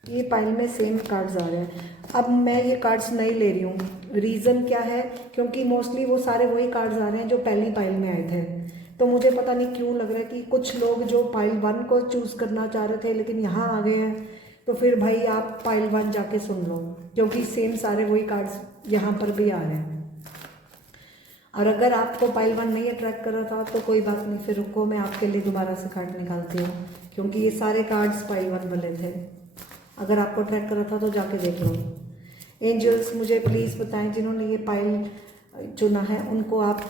ये पाइल में सेम कार्ड्स आ रहे हैं। अब मैं ये कार्ड्स नहीं ले रही हूँ। रीज़न क्या है, क्योंकि मोस्टली वो सारे वही कार्ड्स आ रहे हैं जो पहली पाइल में आए थे। तो मुझे पता नहीं क्यों लग रहा है कि कुछ लोग जो पाइल 1 को चूज़ करना चाह रहे थे लेकिन यहाँ आ गए हैं, तो फिर भाई आप पाइल 1 जाके सुन लो, क्योंकि सेम सारे वही कार्ड्स यहाँ पर भी आ रहे हैं। और अगर आपको पाइल 1 नहीं अट्रैक्ट कर रहा था तो कोई बात नहीं, फिर रुको, मैं आपके लिए दोबारा से कार्ड निकालती हूँ, क्योंकि ये सारे कार्ड्स पाइल 1 वाले थे। अगर आपको अट्रैक्ट कर रहा था तो जाके देख लो। एंजल्स मुझे प्लीज़ बताएं, जिन्होंने ये पाइल चुना है उनको आप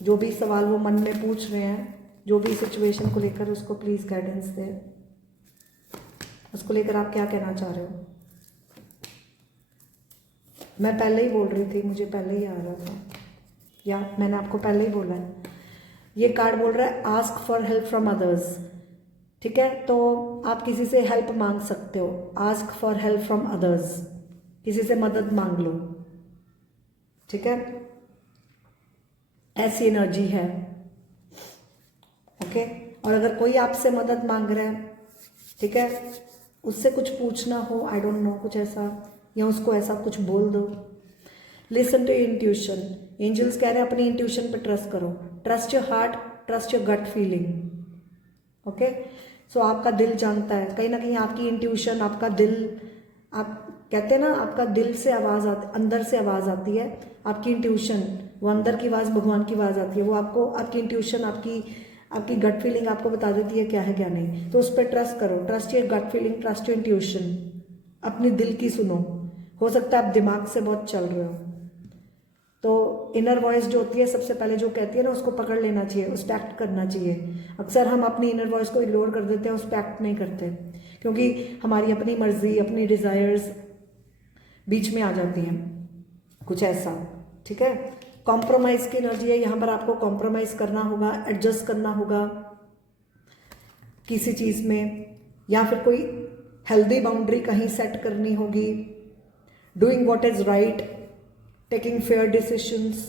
जो भी सवाल वो मन में पूछ रहे हैं, जो भी सिचुएशन को लेकर, उसको प्लीज़ गाइडेंस दें। उसको लेकर आप क्या कहना चाह रहे हो? मैं पहले ही बोल रही थी, मुझे पहले ही आ रहा था, या मैंने आपको पहले ही बोला है। ये कार्ड बोल रहा है ask for help from others. ठीक है, तो आप किसी से हेल्प मांग सकते हो। Ask for help from others, किसी से मदद मांग लो। ठीक है, ऐसी एनर्जी है। ओके, और अगर कोई आपसे मदद मांग रहा है, ठीक है, उससे कुछ पूछना हो, आई डोंट नो, कुछ ऐसा, या उसको ऐसा कुछ बोल दो। Listen to intuition. एंजल्स कह रहे हैं अपनी इंट्यूशन पे ट्रस्ट करो। Trust your heart, trust your gut feeling. Okay, so आपका दिल जानता है, कहीं ना कहीं आपकी इंट्यूशन, आपका दिल, आप कहते हैं ना आपका दिल से आवाज़ आती, अंदर से आवाज़ आती है, आपकी इंट्यूशन, वो अंदर की आवाज़, भगवान की आवाज़ आती है, वो आपको, आपकी इंट्यूशन, आपकी गट फीलिंग आपको बता देती है क्या है क्या नहीं। तो उस पर ट्रस्ट करो। Trust your gut feeling, trust your intuition, अपनी दिल की सुनो। हो सकता है आप दिमाग से बहुत चल रहे हो, तो इनर वॉइस जो होती है सबसे पहले जो कहती है ना, उसको पकड़ लेना चाहिए, उस पर एक्ट करना चाहिए। अक्सर हम अपनी इनर वॉइस को इग्नोर कर देते हैं, उस पर एक्ट नहीं करते, क्योंकि हमारी अपनी मर्जी, अपनी डिज़ायर्स बीच में आ जाती हैं, कुछ ऐसा। ठीक है, कॉम्प्रोमाइज़ की एनर्जी है, यहाँ पर आपको कॉम्प्रोमाइज़ करना होगा, एडजस्ट करना होगा किसी चीज़ में, या फिर कोई हेल्दी बाउंड्री कहीं सेट करनी होगी। Doing what is right, taking fair decisions,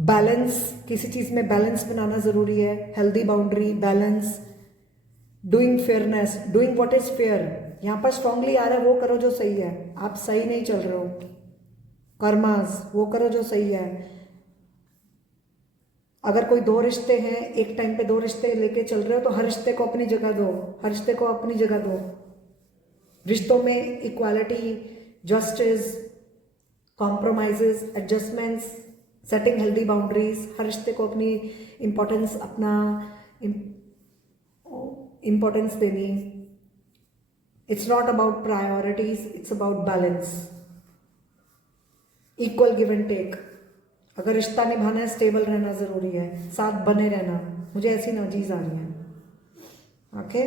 balance, किसी चीज़ में बैलेंस बनाना ज़रूरी है। Healthy boundary, balance, doing fairness, doing what is fair. यहाँ पर स्ट्रांगली आ रहा है वो करो जो सही है, आप सही नहीं चल रहे हो। कर्मास, वो करो जो सही है। अगर कोई 2 रिश्ते हैं, एक टाइम पे 2 रिश्ते लेके चल रहे हो, तो हर रिश्ते को अपनी जगह दो, हर रिश्ते को अपनी जगह दो। रिश्तों में equality, justice, compromises, adjustments, setting healthy boundaries, हर रिश्ते को अपनी इम्पोर्टेंस, अपना इम्पोर्टेंस देनी। It's not about priorities, it's about balance, equal give and take. अगर रिश्ता निभाना है, स्टेबल रहना ज़रूरी है, साथ बने रहना। मुझे ऐसी एनर्जीज आ रही हैं। ओके,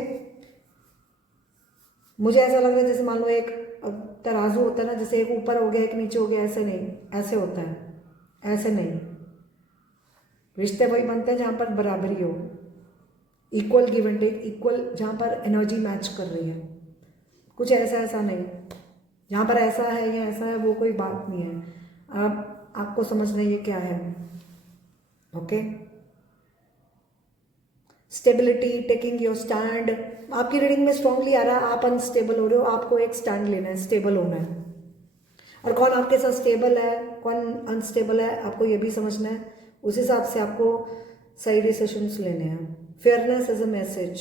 मुझे ऐसा लग रहा है जैसे मान लो एक तराजू होता है ना, जैसे एक ऊपर हो गया एक नीचे हो गया, ऐसे नहीं, ऐसे होता है, ऐसे नहीं। रिश्ते वही बनते हैं जहाँ पर बराबरी हो, equal give and take, equal, जहाँ पर एनर्जी मैच कर रही है। कुछ ऐसा ऐसा नहीं, जहाँ पर ऐसा है या ऐसा है वो कोई बात नहीं है। आपको समझना ये क्या है। Okay, stability, taking your stand. आपकी रीडिंग में स्ट्रांगली आ रहा है आप अनस्टेबल हो रहे हो, आपको एक स्टैंड लेना है, स्टेबल होना है। और कौन आपके साथ स्टेबल है, कौन अनस्टेबल है, आपको ये भी समझना है। उस हिसाब से आपको सही डिसीजंस लेने हैं। फेयरनेस इज अ मैसेज,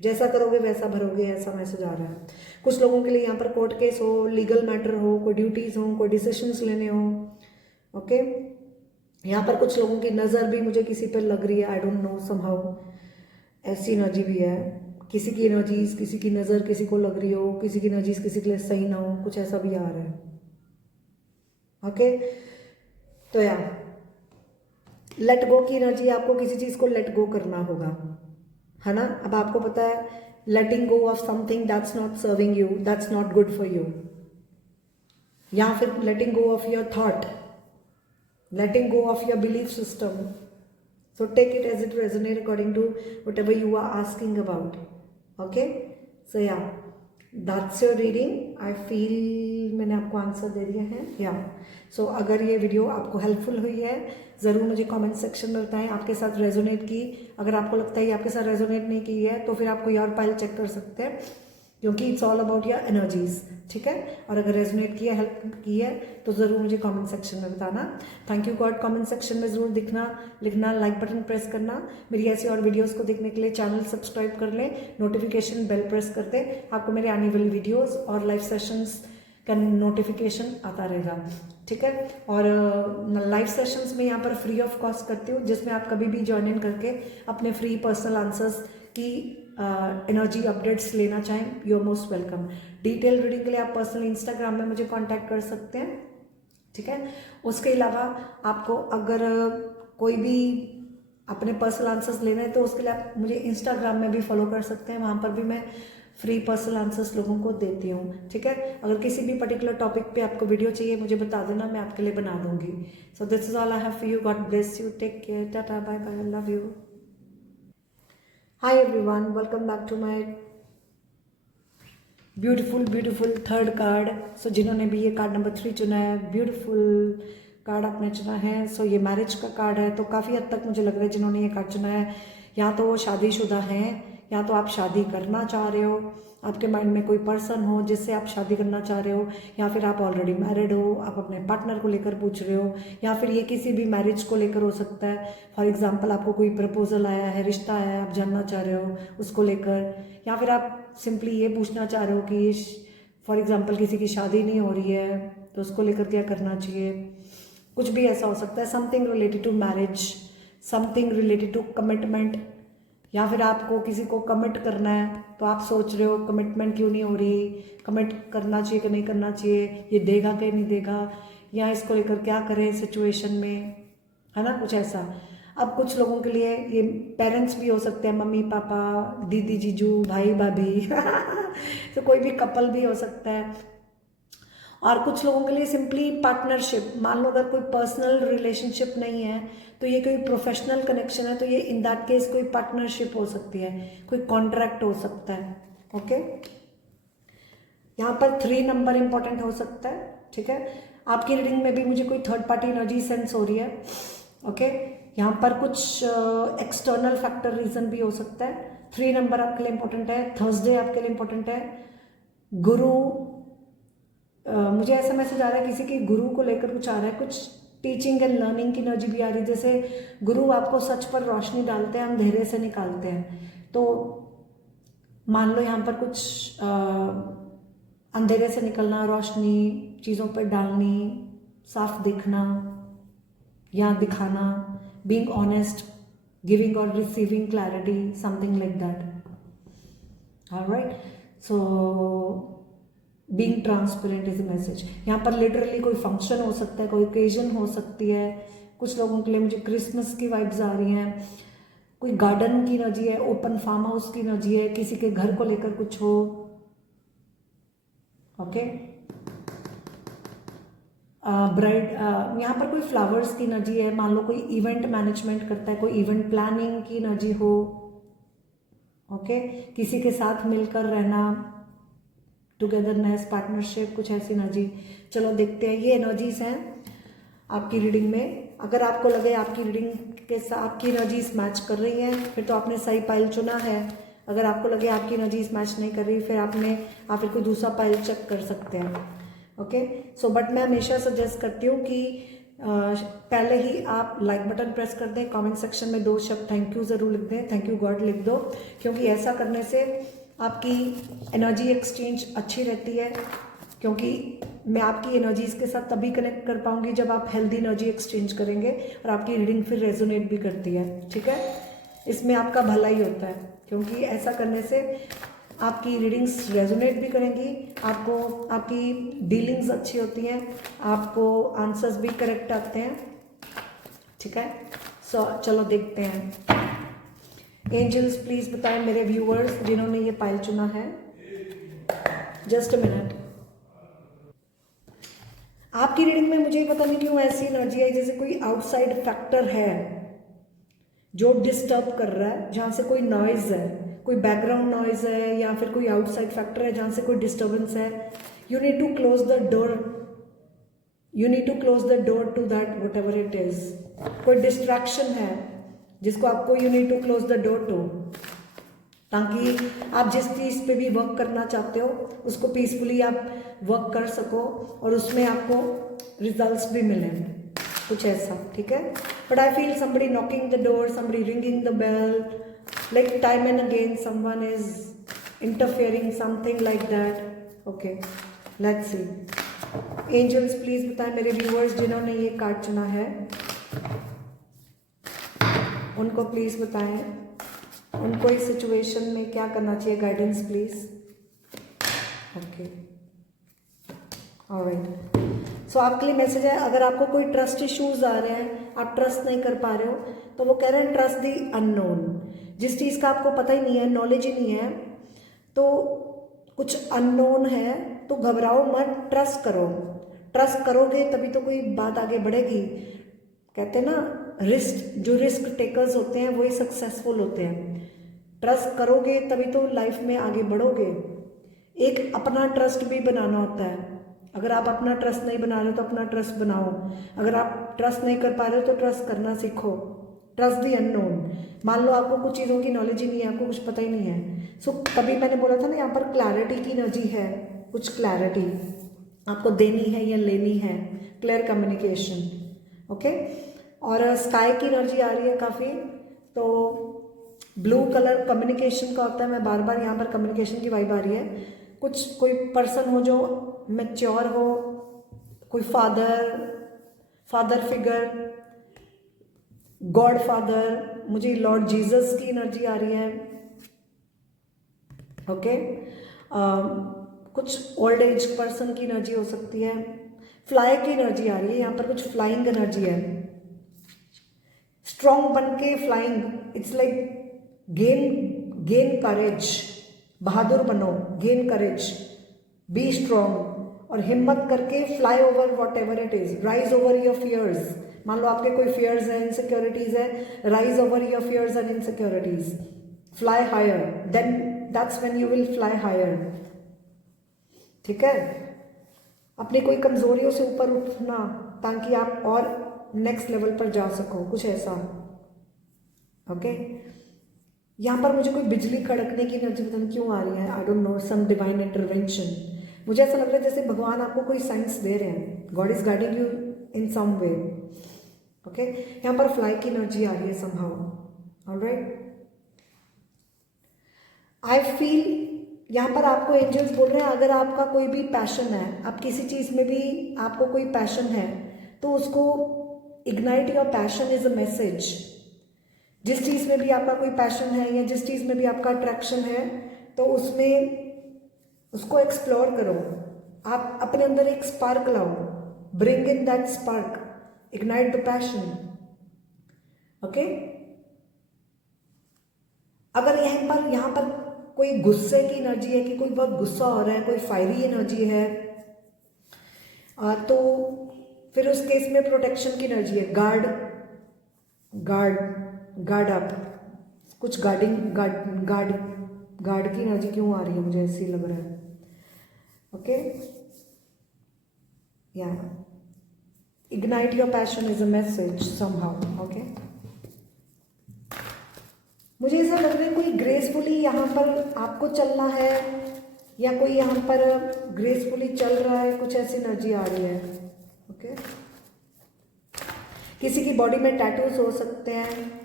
जैसा करोगे वैसा भरोगे, ऐसा मैसेज आ रहा है। कुछ लोगों के लिए यहाँ पर कोर्ट केस हो, लीगल मैटर हो, कोई ड्यूटीज़ हो, कोई डिसीजंस लेने हो। ओके, यहाँ पर कुछ लोगों की नज़र भी मुझे किसी पर लग रही है, आई डोंट नो, समहाउ ऐसी एनर्जी भी है। किसी की एनर्जीज, किसी की नज़र किसी को लग रही हो, किसी की एनर्जीज किसी के लिए सही ना हो, कुछ ऐसा भी आ रहा है। ओके, तो यार लेट गो की एनर्जी, आपको किसी चीज़ को लेट गो करना होगा, है ना। अब आपको पता है letting go of something that's not serving you, that's not good for you, या फिर letting go of your thought, letting go of your belief system. So take it as it resonates according to whatever you are asking about. Okay, so yeah, that's your reading. I feel मैंने आपको answer दे दिया है। या सो अगर ये video आपको helpful हुई है, ज़रूर मुझे कमेंट सेक्शन में बताएं आपके साथ रेजोनेट की। अगर आपको लगता है ये आपके साथ रेजोनेट नहीं की है तो फिर आप कोई और फाइल चेक कर सकते हैं, क्योंकि it's all about your energies. ठीक है, और अगर रेजोनेट किया, हेल्प की है, तो ज़रूर मुझे कमेंट सेक्शन में बताना। Thank you God. Comment section में ज़रूर लिखना, लाइक बटन प्रेस करना। मेरी ऐसी और वीडियोस को देखने के लिए चैनल सब्सक्राइब कर लें, नोटिफिकेशन बेल प्रेस कर दें। आपको मेरे आने वाली वीडियोस और लाइव सेशंस का नोटिफिकेशन आता रहेगा, ठीक है। और लाइव सेशंस में यहाँ पर फ्री ऑफ कॉस्ट करती हूँ, जिसमें आप कभी भी ज्वाइन इन करके अपने फ्री पर्सनल आंसर्स की एनर्जी अपडेट्स लेना चाहें, you are most welcome. Detail reading के लिए आप पर्सनल इंस्टाग्राम में मुझे कांटेक्ट कर सकते हैं, ठीक है। उसके अलावा आपको अगर कोई भी अपने पर्सनल आंसर्स लेना है तो उसके लिए आप मुझे इंस्टाग्राम में भी फॉलो कर सकते हैं, वहाँ पर भी मैं फ्री पर्सनल आंसर्स लोगों को देती हूँ, ठीक है। अगर किसी भी पर्टिकुलर टॉपिक पे आपको वीडियो चाहिए मुझे बता देना, मैं आपके लिए बना दूंगी। So this is all I have for you, God bless you, take care, tata, bye bye, I love you. Hi everyone, welcome back to my beautiful third card. So जिन्होंने भी ये कार्ड नंबर 3 चुना है, beautiful card आपने चुना है। सो ये marriage का कार्ड है, तो काफ़ी हद तक मुझे लग रहा है जिन्होंने ये कार्ड चुना है या तो वो शादीशुदा हैं या तो आप शादी करना चाह रहे हो, आपके माइंड में कोई पर्सन हो जिससे आप शादी करना चाह रहे हो, या फिर आप ऑलरेडी मैरिड हो, आप अपने पार्टनर को लेकर पूछ रहे हो, या फिर ये किसी भी मैरिज को लेकर हो सकता है। फॉर एग्जांपल आपको कोई प्रपोजल आया है, रिश्ता आया है, आप जानना चाह रहे हो उसको लेकर, या फिर आप सिंपली ये पूछना चाह रहे हो कि फॉर एग्जांपल किसी की शादी नहीं हो रही है तो उसको लेकर क्या करना चाहिए, कुछ भी ऐसा हो सकता है। Something related to marriage, something related to commitment, या फिर आपको किसी को कमिट करना है तो आप सोच रहे हो कमिटमेंट क्यों नहीं हो रही, कमिट करना चाहिए कि नहीं करना चाहिए, ये देगा कि नहीं देगा, या इसको लेकर क्या करें सिचुएशन में, है ना, कुछ ऐसा। अब कुछ लोगों के लिए ये पेरेंट्स भी हो सकते हैं, मम्मी पापा, दीदी जीजू, भाई भाभी तो कोई भी कपल भी हो सकता है। और कुछ लोगों के लिए सिंपली पार्टनरशिप, मान लो अगर कोई पर्सनल रिलेशनशिप नहीं है तो ये कोई प्रोफेशनल कनेक्शन है, तो ये इन दैट केस कोई पार्टनरशिप हो सकती है, कोई कॉन्ट्रैक्ट हो सकता है, ओके। यहाँ पर 3 नंबर इंपॉर्टेंट हो सकता है, ठीक है। आपकी रीडिंग में भी मुझे कोई थर्ड पार्टी एनर्जी सेंस हो रही है, ओके। यहाँ पर कुछ एक्सटर्नल फैक्टर रीजन भी हो सकता है। 3 नंबर आपके लिए इंपॉर्टेंट है, थर्सडे आपके लिए इंपॉर्टेंट है, गुरु, मुझे ऐसा मैसेज आ रहा है किसी के गुरु को लेकर कुछ आ रहा है, कुछ टीचिंग एंड लर्निंग की एनर्जी भी आ रही है, जैसे गुरु आपको सच पर रोशनी डालते हैं, अंधेरे से निकालते हैं। तो मान लो यहाँ पर कुछ अंधेरे से निकलना, रोशनी चीज़ों पर डालनी, साफ दिखना या दिखाना, बीइंग ऑनेस्ट, गिविंग और receiving clarity, something like that, alright. So being transparent is a message. यहाँ पर लिटरली कोई फंक्शन हो सकता है, कोई ओकेजन हो सकती है। कुछ लोगों के लिए मुझे क्रिसमस की वाइब्स आ रही हैं, कोई गार्डन की एनर्जी है, ओपन फार्म हाउस की एनर्जी है, किसी के घर को लेकर कुछ हो, ओके। ब्राइड, यहाँ पर कोई फ्लावर्स की एनर्जी है, मान लो कोई इवेंट मैनेजमेंट करता है, कोई इवेंट प्लानिंग की एनर्जी हो, ओके। किसी के साथ मिलकर रहना, टुगेदरनेस, पार्टनरशिप, कुछ ऐसी एनर्जी। चलो देखते हैं, ये एनर्जीज हैं आपकी रीडिंग में। अगर आपको लगे आपकी रीडिंग के साथ आपकी एनर्जीज मैच कर रही हैं फिर तो आपने सही पाइल चुना है। अगर आपको लगे आपकी एनर्जीज मैच नहीं कर रही फिर आप फिर कोई दूसरा पाइल चेक कर सकते हैं, ओके। सो बट मैं हमेशा सजेस्ट करती हूँ कि पहले ही आप लाइक बटन प्रेस कर दें, कमेंट सेक्शन में 2 शब्द थैंक यू ज़रूर लिख दें, थैंक यू गॉड लिख दो, क्योंकि ऐसा करने से आपकी एनर्जी एक्सचेंज अच्छी रहती है। क्योंकि मैं आपकी एनर्जीज़ के साथ तभी कनेक्ट कर पाऊंगी जब आप हेल्दी एनर्जी एक्सचेंज करेंगे और आपकी रीडिंग फिर रेजोनेट भी करती है, ठीक है। इसमें आपका भला ही होता है, क्योंकि ऐसा करने से आपकी रीडिंग्स रेजोनेट भी करेंगी, आपको आपकी डीलिंग्स अच्छी होती हैं, आपको आंसर्स भी करेक्ट आते हैं, ठीक है। सो चलो देखते हैं। एंजल्स प्लीज बताएं मेरे व्यूअर्स जिन्होंने ये पाइल चुना है, जस्ट अ मिनट। आपकी रीडिंग में मुझे पता नहीं क्यों ऐसी एनर्जी है जैसे कोई आउटसाइड फैक्टर है जो डिस्टर्ब कर रहा है, जहां से कोई नॉइज है, कोई बैकग्राउंड नॉइज है या फिर कोई आउटसाइड फैक्टर है जहां से कोई डिस्टर्बेंस है। You need to close the door, you need to close the door to that whatever it is. कोई डिस्ट्रैक्शन है जिसको आपको you need to close the door to, ताकि आप जिस चीज़ पे भी वर्क करना चाहते हो उसको पीसफुली आप वर्क कर सको और उसमें आपको रिजल्ट्स भी मिले, कुछ ऐसा, ठीक है। But I feel somebody knocking the door, somebody ringing the bell, like time and again someone is interfering, something like that, okay. Let's see. Angels please बताएं मेरे व्यूअर्स जिन्होंने ये कार्ड चुना है, उनको प्लीज बताएं उनको इस सिचुएशन में क्या करना चाहिए, guidance please. Okay, alright. So आपके लिए मैसेज है, अगर आपको कोई ट्रस्ट इश्यूज आ रहे हैं, आप ट्रस्ट नहीं कर पा रहे हो, तो वो कह रहे हैं ट्रस्ट दी अननोन। जिस चीज़ का आपको पता ही नहीं है, नॉलेज ही नहीं है, तो कुछ अननोन है, तो घबराओ मत, ट्रस्ट करो। ट्रस्ट करोगे तभी तो कोई बात आगे बढ़ेगी। कहते हैं ना, जो रिस्क टेकर्स होते हैं वही सक्सेसफुल होते हैं। ट्रस्ट करोगे तभी तो लाइफ में आगे बढ़ोगे। एक अपना ट्रस्ट भी बनाना होता है। अगर आप अपना ट्रस्ट नहीं बना रहे हो तो अपना ट्रस्ट बनाओ। अगर आप ट्रस्ट नहीं कर पा रहे हो तो ट्रस्ट करना सीखो। Trust the unknown. मान लो आपको कुछ चीज़ों की नॉलेज ही नहीं है, आपको कुछ पता ही नहीं है, सो तभी मैंने बोला था ना, यहाँ पर क्लैरिटी की एनर्जी है। कुछ क्लैरिटी आपको देनी है या लेनी है, क्लियर कम्युनिकेशन। ओके, और स्काई की एनर्जी आ रही है काफ़ी, तो ब्लू कलर कम्युनिकेशन का होता है। मैं बार बार यहाँ पर कम्युनिकेशन की वाइब आ रही है। कुछ कोई पर्सन हो जो मैच्योर हो, कोई फादर फिगर, गॉड फादर, मुझे लॉर्ड जीसस की एनर्जी आ रही है। ओके, कुछ ओल्ड एज पर्सन की एनर्जी हो सकती है। फ्लाई की एनर्जी आ रही है यहाँ पर, कुछ फ्लाइंग एनर्जी है। स्ट्रॉन्ग बन के flying, it's like gain courage. बहादुर बनो, गेन करेज, बी स्ट्रॉन्ग, और हिम्मत करके fly over whatever it is, rise over your fears. मान लो आपके कोई फियर्स है, इनसिक्योरिटीज है, rise over your fears and insecurities, fly higher, then that's when you will fly higher. ठीक है, अपनी कोई कमजोरियों से ऊपर उठना ताकि आप और नेक्स्ट लेवल पर जा सको, कुछ ऐसा। ओके, यहाँ पर मुझे कोई बिजली कड़कने की एनर्जी पता नहीं क्यों आ रही है, I don't know, some divine intervention. मुझे ऐसा लग रहा है जैसे भगवान आपको कोई साइंस दे रहे हैं, God is guiding you in some way. Okay, यहाँ पर फ्लाई की एनर्जी आ रही है समहाउ। ऑलराइट, आई फील यहाँ पर आपको एंजल्स बोल रहे हैं, अगर आपका कोई भी पैशन है, आप किसी चीज़ में भी आपको कोई पैशन है, तो उसको ignite your passion is a message. जिस चीज़ में भी आपका कोई पैशन है या जिस चीज़ में भी आपका अट्रैक्शन है, तो उसमें उसको एक्सप्लोर करो। आप अपने अंदर एक स्पार्क लाओ, bring in that spark, ignite the passion. Okay, अगर यहाँ पर कोई गुस्से की एनर्जी है कि कोई बहुत गुस्सा हो रहा है, कोई फायरी एनर्जी है, तो फिर उस केस में प्रोटेक्शन की एनर्जी है, गार्ड अप, कुछ गार्ड की एनर्जी क्यों आ रही है, मुझे ऐसे ही लग रहा है। ओके, या ignite your passion is a message somehow. Okay, मुझे ऐसा लग रहा है कोई ग्रेसफुली यहाँ पर आपको चलना है, या कोई यहाँ पर ग्रेसफुली चल रहा है, कुछ ऐसी एनर्जी आ रही है। ओके, किसी की बॉडी में टैटूज हो सकते हैं।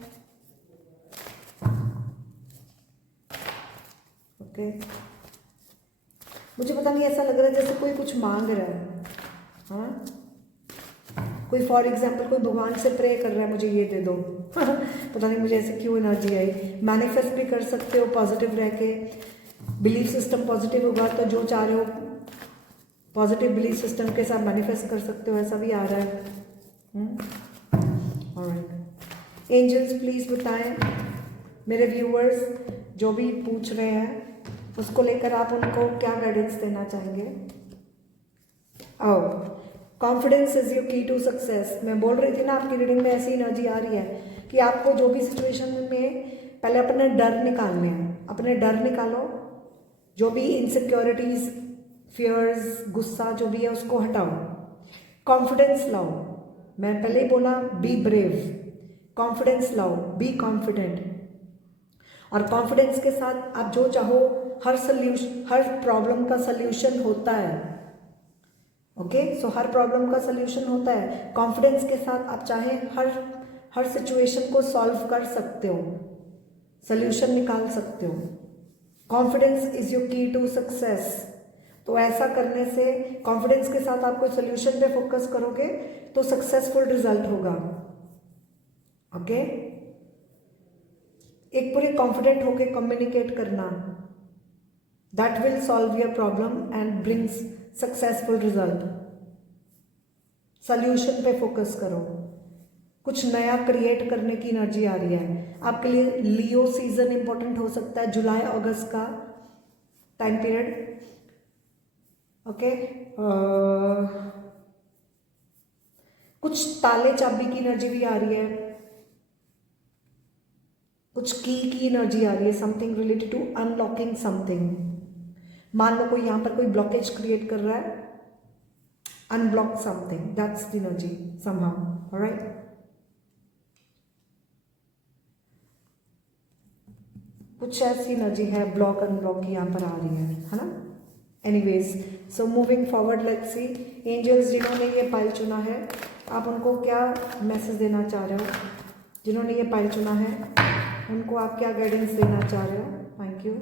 ओके, मुझे पता नहीं, ऐसा लग रहा है जैसे कोई कुछ मांग रहा है। हाँ, कोई फॉर एग्जाम्पल कोई भगवान से प्रे कर रहा है, मुझे ये दे दो। पता नहीं मुझे ऐसे क्यों एनर्जी आई। मैनिफेस्ट भी कर सकते हो पॉजिटिव रह के, बिलीफ सिस्टम पॉजिटिव होगा तो जो चाह रहे हो पॉजिटिव बिलीफ सिस्टम के साथ मैनिफेस्ट कर सकते हो, ऐसा भी आ रहा है। ऑलराइट, एंजल्स प्लीज बताएं मेरे व्यूअर्स जो भी पूछ रहे हैं उसको लेकर आप उनको क्या गाइडेंस देना चाहेंगे। आओ, कॉन्फिडेंस इज योर की टू सक्सेस। मैं बोल रही थी ना, आपकी रीडिंग में ऐसी एनर्जी आ रही है कि आपको जो भी सिचुएशन में पहले अपने डर निकालने हैं, अपने डर निकालो, जो भी इनसिक्योरिटीज, फियर्स, गुस्सा जो भी है उसको हटाओ, कॉन्फिडेंस लाओ। मैं पहले ही बोला, बी ब्रेव, कॉन्फिडेंस लाओ, बी कॉन्फिडेंट, और कॉन्फिडेंस के साथ आप जो चाहो, हर प्रॉब्लम का सल्यूशन होता है। ओके, सो हर प्रॉब्लम का सल्यूशन होता है। कॉन्फिडेंस के साथ आप चाहे हर सिचुएशन को सॉल्व कर सकते हो, सल्यूशन निकाल सकते हो। कॉन्फिडेंस इज योर की टू सक्सेस। तो ऐसा करने से कॉन्फिडेंस के साथ आप कोई सोल्यूशन पे फोकस करोगे तो सक्सेसफुल रिजल्ट होगा। ओके, एक पूरे कॉन्फिडेंट होके कम्युनिकेट करना, that will solve your problem and brings successful result. Solution पे फोकस करो, कुछ नया क्रिएट करने की एनर्जी आ रही है आपके लिए। लियो सीजन इंपॉर्टेंट हो सकता है, जुलाई अगस्त का टाइम पीरियड। ओके, कुछ ताले चाबी की एनर्जी भी आ रही है, कुछ की एनर्जी आ रही है, something related to unlocking something. मान लो कोई यहां पर कोई ब्लॉकेज क्रिएट कर रहा है, unblock something, that's the energy somehow. Alright, कुछ ऐसी एनर्जी है ब्लॉक अनब्लॉक की यहाँ पर आ रही है ना। Anyways, so moving forward, let's see angels जिन्होंने ये पाइल चुना है, आप उनको क्या मैसेज देना चाह रहे हो? जिन्होंने ये पाइल चुना है उनको आप क्या गाइडेंस देना चाह रहे हो? Thank you.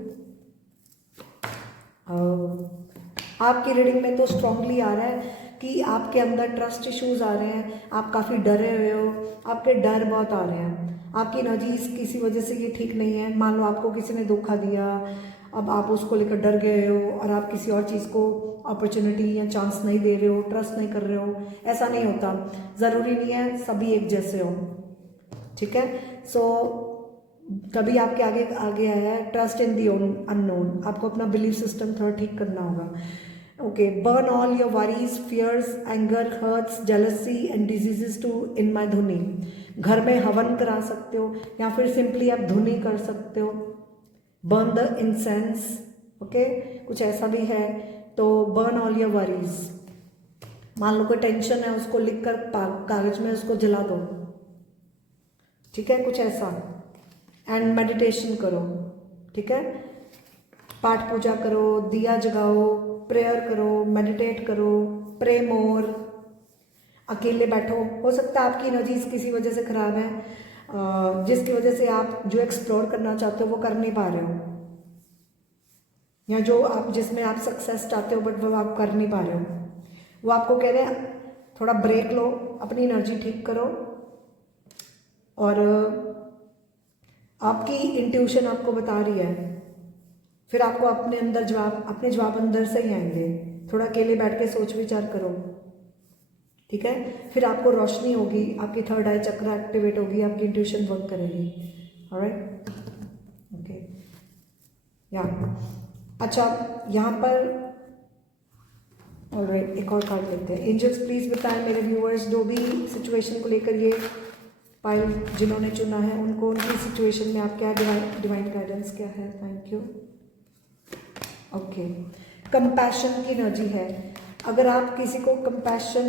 आपकी रीडिंग में तो स्ट्रांगली आ रहा है कि आपके अंदर ट्रस्ट इश्यूज आ रहे हैं, आप काफ़ी डरे हुए हो, आपके डर बहुत आ रहे हैं, आपकी एनर्जी किसी वजह से ये ठीक नहीं है। मान लो आपको किसी ने धोखा दिया, अब आप उसको लेकर डर गए हो और आप किसी और चीज़ को अपॉर्चुनिटी या चांस नहीं दे रहे हो, ट्रस्ट नहीं कर रहे हो। ऐसा नहीं होता, ज़रूरी नहीं है सभी एक जैसे हो, ठीक है। सो तभी आपके आगे आगे आया है ट्रस्ट इन दी अननोन। आपको अपना बिलीफ सिस्टम थोड़ा ठीक करना होगा। Okay, burn all your worries, fears, anger, hurts, jealousy and diseases टू इन माई धुनी। घर में हवन करा सकते हो या फिर सिंपली आप धुनी कर सकते हो। बर्न द इंसेंस, ओके, कुछ ऐसा भी है। तो बर्न ऑल योर वरीज, मान लो कोई टेंशन है उसको लिख कर कागज में उसको जला दो, ठीक है, कुछ ऐसा। एंड मेडिटेशन करो, ठीक है, पाठ पूजा करो, दिया जगाओ, प्रेयर करो, मेडिटेट करो, प्रे मोर। अकेले बैठो, हो सकता है आपकी एनर्जीज किसी वजह से खराब है, जिसकी वजह से आप जो एक्सप्लोर करना चाहते हो वो कर नहीं पा रहे हो, या जो आप जिसमें आप सक्सेस चाहते हो बट वो आप कर नहीं पा रहे हो। वो आपको कह रहे हैं थोड़ा ब्रेक लो, अपनी एनर्जी ठीक करो, और आपकी इंट्यूशन आपको बता रही है, फिर आपको अपने अंदर अपने जवाब अंदर से ही आएंगे। थोड़ा अकेले बैठ के सोच विचार करो, ठीक है, फिर आपको रोशनी होगी, आपकी थर्ड आई चक्र एक्टिवेट होगी, आपकी इंट्यूशन वर्क करेगी। ऑलराइट, ओके, या अच्छा, यहाँ पर ऑलराइट एक और कार्ड लेते हैं। एंजल्स प्लीज बताएं मेरे व्यूअर्स, जो भी सिचुएशन को लेकर ये पाइल जिन्होंने चुना है उनको उनकी सिचुएशन में आप क्या डिवाइन गाइडेंस क्या है? Thank you. ओके, कंपैशन की एनर्जी है। अगर आप किसी को कंपैशन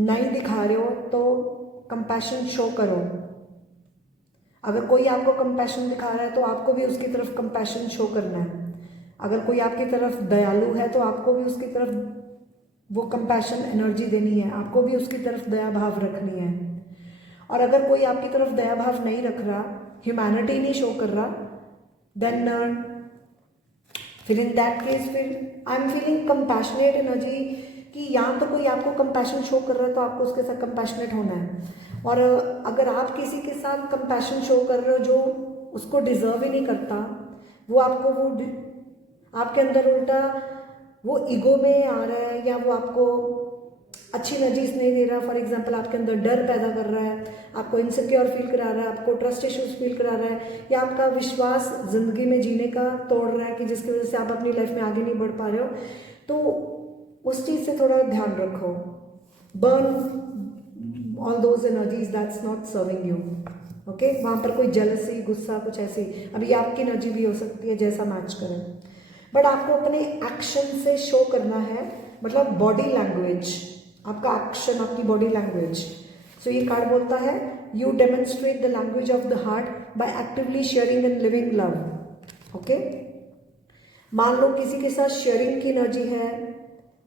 नहीं दिखा रहे हो तो कंपैशन शो करो। अगर कोई आपको कंपैशन दिखा रहा है तो आपको भी उसकी तरफ कंपैशन शो करना है। अगर कोई आपकी तरफ दयालु है तो आपको भी उसकी तरफ वो कंपैशन एनर्जी देनी है, आपको भी उसकी तरफ दया भाव रखनी है। और अगर कोई आपकी तरफ दया भाव नहीं रख रहा, ह्यूमैनिटी नहीं शो कर रहा, देन फिर इन दैट केस फिर आई एम फीलिंग कंपैशनेट एनर्जी कि यहाँ तो कोई आपको कंपैशन शो कर रहा है तो आपको उसके साथ कंपैशनेट होना है। और अगर आप किसी के साथ कंपैशन शो कर रहे हो जो उसको डिजर्व ही नहीं करता, वो आपको वो आपके अंदर उल्टा वो ईगो में आ रहा है या वो आपको अच्छी एनर्जीज नहीं दे रहा। फॉर एग्जांपल आपके अंदर डर पैदा कर रहा है, आपको इनसिक्योर फील करा रहा है, आपको ट्रस्ट इश्यूज फील करा रहा है, या आपका विश्वास जिंदगी में जीने का तोड़ रहा है कि जिसकी वजह से आप अपनी लाइफ में आगे नहीं बढ़ पा रहे हो, तो उस चीज़ से थोड़ा ध्यान रखो। Burn all those energies that's not serving you. Okay, वहाँ पर कोई जेलसी, गुस्सा, कुछ ऐसी अभी आपकी एनर्जी भी हो सकती है जैसा मैच करें, बट आपको अपने एक्शन से शो करना है, मतलब बॉडी लैंग्वेज, आपका एक्शन, आपकी बॉडी लैंग्वेज। सो ये कार्ड बोलता है you demonstrate the language of the heart by actively sharing and living love. Okay, मान लो किसी के साथ शेयरिंग की एनर्जी है,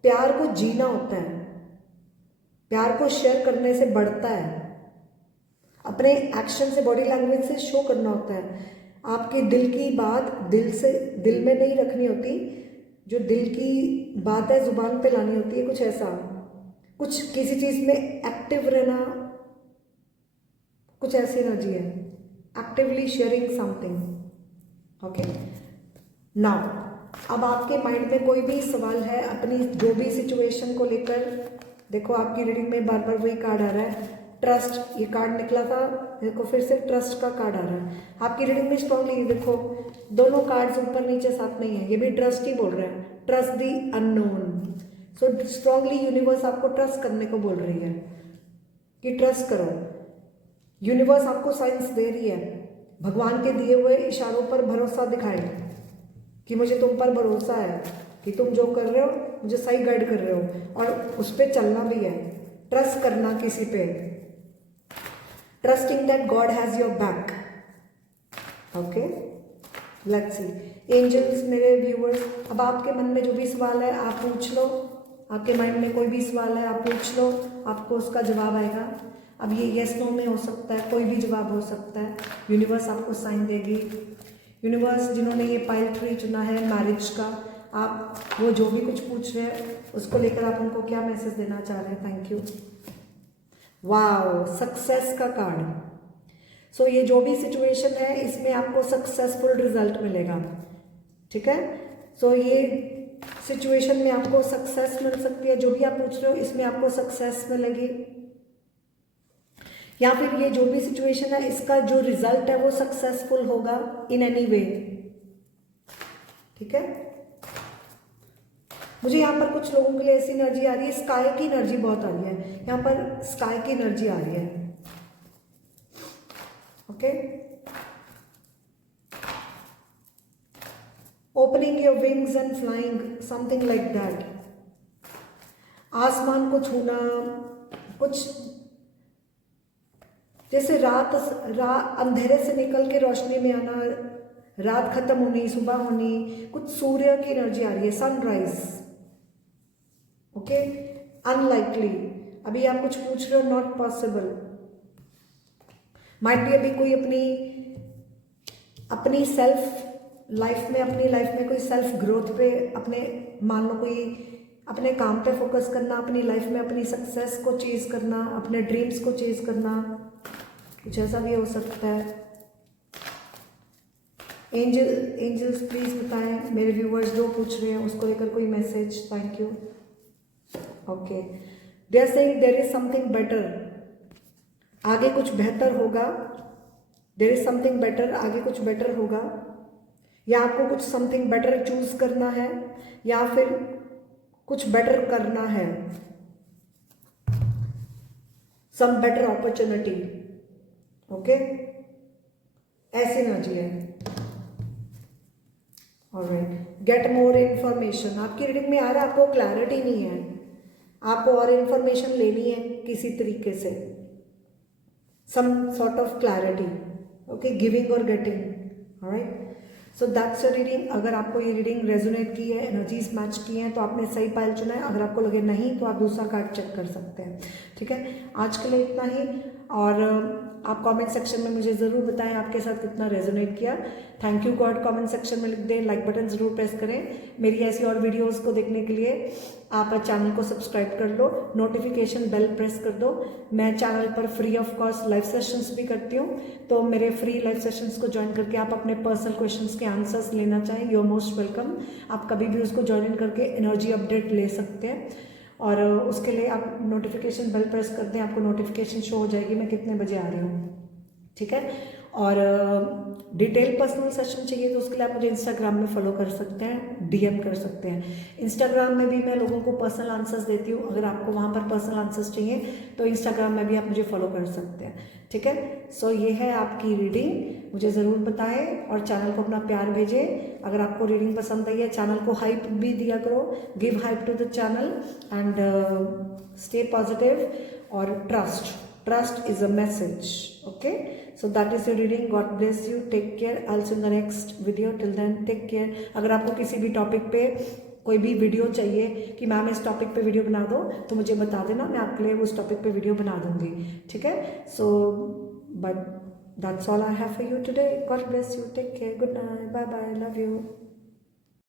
प्यार को जीना होता है, प्यार को शेयर करने से बढ़ता है, अपने एक्शन से, बॉडी लैंग्वेज से शो करना होता है। आपके दिल की बात दिल में नहीं रखनी होती, जो दिल की बात है जुबान पे लानी होती है, कुछ ऐसा, कुछ किसी चीज़ में एक्टिव रहना, कुछ ऐसी एनर्जी है, actively sharing something. Okay, now अब आपके माइंड में कोई भी सवाल है अपनी जो भी सिचुएशन को लेकर, देखो आपकी रीडिंग में बार बार वही कार्ड आ रहा है, ट्रस्ट, ये कार्ड निकला था, देखो फिर से ट्रस्ट का कार्ड आ रहा है आपकी रीडिंग में स्ट्रांगली। देखो दोनों कार्ड्स ऊपर नीचे साथ नहीं है, ये भी ट्रस्ट ही बोल रहे हैं, trust the unknown. So strongly universe आपको ट्रस्ट करने को बोल रही है कि ट्रस्ट करो। यूनिवर्स आपको साइंस दे रही है, भगवान के दिए हुए इशारों पर भरोसा दिखाए कि मुझे तुम पर भरोसा है कि तुम जो कर रहे हो मुझे सही गाइड कर रहे हो, और उस पर चलना भी है, ट्रस्ट करना किसी पे, trusting that God has your back. Okay, let's see angels, मेरे व्यूअर्स, अब आपके मन में जो भी सवाल है आप पूछ लो, आपके माइंड में कोई भी सवाल है आप पूछ लो, आपको उसका जवाब आएगा। अब ये येस नो में हो सकता है, कोई भी जवाब हो सकता है, यूनिवर्स आपको साइन देगी। यूनिवर्स जिन्होंने ये पाइल 3 चुना है मैरिज का, आप वो जो भी कुछ पूछ रहे हैं उसको लेकर आप उनको क्या मैसेज देना चाह रहे हैं? Thank you. वाओ, सक्सेस का कार्ड। सो ये जो भी सिचुएशन है इसमें आपको सक्सेसफुल रिजल्ट मिलेगा, ठीक है। सो ये सिचुएशन में आपको सक्सेस मिल सकती है, जो भी आप पूछ रहे हो इसमें आपको सक्सेस मिलेगी, या फिर ये जो भी सिचुएशन है इसका जो रिजल्ट है वो सक्सेसफुल होगा इन एनी वे, ठीक है। मुझे यहाँ पर कुछ लोगों के लिए ऐसी एनर्जी आ रही है, स्काई की एनर्जी बहुत आ रही है, यहाँ पर स्काई की एनर्जी आ रही है। Okay, opening your wings and flying, something like that. आसमान को छूना, कुछ जैसे रात अंधेरे से निकल के रोशनी में आना, रात खत्म होनी सुबह होनी, कुछ सूर्य की एनर्जी आ रही है, सनराइज। ओके, अनलाइकली, अभी आप कुछ पूछ रहे हो, नॉट पॉसिबल, माइट बी अभी कोई अपनी सेल्फ लाइफ में कोई सेल्फ ग्रोथ पे, अपने मान लो कोई अपने काम पे फोकस करना, अपनी लाइफ में अपनी सक्सेस को चेज करना, अपने ड्रीम्स को चेज करना, कुछ ऐसा भी हो सकता है। एंजल्स प्लीज बताएं, मेरे व्यूअर्स जो पूछ रहे हैं उसको लेकर कोई message. Thank you. Okay, they are saying there is something better, आगे कुछ बेहतर होगा, देयर इज समथिंग बेटर, आगे कुछ बेटर होगा, या आपको कुछ समथिंग बेटर चूज करना है, या फिर कुछ बेटर करना है, सम बेटर अपॉर्चुनिटी। ओके, ऐसी एनर्जी है। ऑलराइट, गेट मोर इंफॉर्मेशन, आपकी रीडिंग में आ रहा है आपको क्लैरिटी नहीं है, आपको और इंफॉर्मेशन लेनी है किसी तरीके से, some sort of clarity. Okay, giving और getting. Alright, so that's your reading. अगर आपको ये रीडिंग रेजोनेट की है, एनर्जीज मैच की हैं, तो आपने सही पाइल चुना है। अगर आपको लगे नहीं तो आप दूसरा कार्ड चेक कर सकते हैं, ठीक है। आज के लिए इतना ही, और आप कमेंट सेक्शन में मुझे ज़रूर बताएं आपके साथ कितना रेजोनेट किया। Thank you God comment section में लिख दें, लाइक बटन ज़रूर प्रेस करें। मेरी ऐसी और वीडियोस को देखने के लिए आप चैनल को सब्सक्राइब कर लो, नोटिफिकेशन बेल प्रेस कर दो। मैं चैनल पर free of cost live sessions भी करती हूँ, तो मेरे फ्री लाइव सेशंस को ज्वाइन करके आप अपने पर्सनल क्वेश्चंस के आंसर्स लेना चाहें, यू आर मोस्ट वेलकम। आप कभी भी उसको ज्वाइन करके एनर्जी अपडेट ले सकते हैं, और उसके लिए आप नोटिफिकेशन बेल प्रेस कर दें, आपको नोटिफिकेशन शो हो जाएगी मैं कितने बजे आ रही हूँ, ठीक है। और डिटेल पर्सनल सेशन चाहिए तो उसके लिए आप मुझे इंस्टाग्राम में फॉलो कर सकते हैं, डीएम कर सकते हैं। इंस्टाग्राम में भी मैं लोगों को पर्सनल आंसर्स देती हूँ, अगर आपको वहाँ पर पर्सनल आंसर्स चाहिए तो इंस्टाग्राम में भी आप मुझे फॉलो कर सकते हैं, ठीक है। सो ये है आपकी रीडिंग, मुझे ज़रूर बताएं और चैनल को अपना प्यार भेजें। अगर आपको रीडिंग पसंद आई है, चैनल को हाइप भी दिया करो, give hype to the channel, and stay positive, और trust is a message. Okay, so that is your reading. God bless you, take care. I'll see you in the next video. Till then, take care. अगर आपको किसी भी topic पे कोई भी video चाहिए कि मैम इस टॉपिक पे वीडियो बना दो, तो मुझे बता देना, मैं आपके लिए उस टॉपिक पे वीडियो बना दूंगी, ठीक है। So but that's all I have for you today. God bless you, take care, good night, bye bye, love you.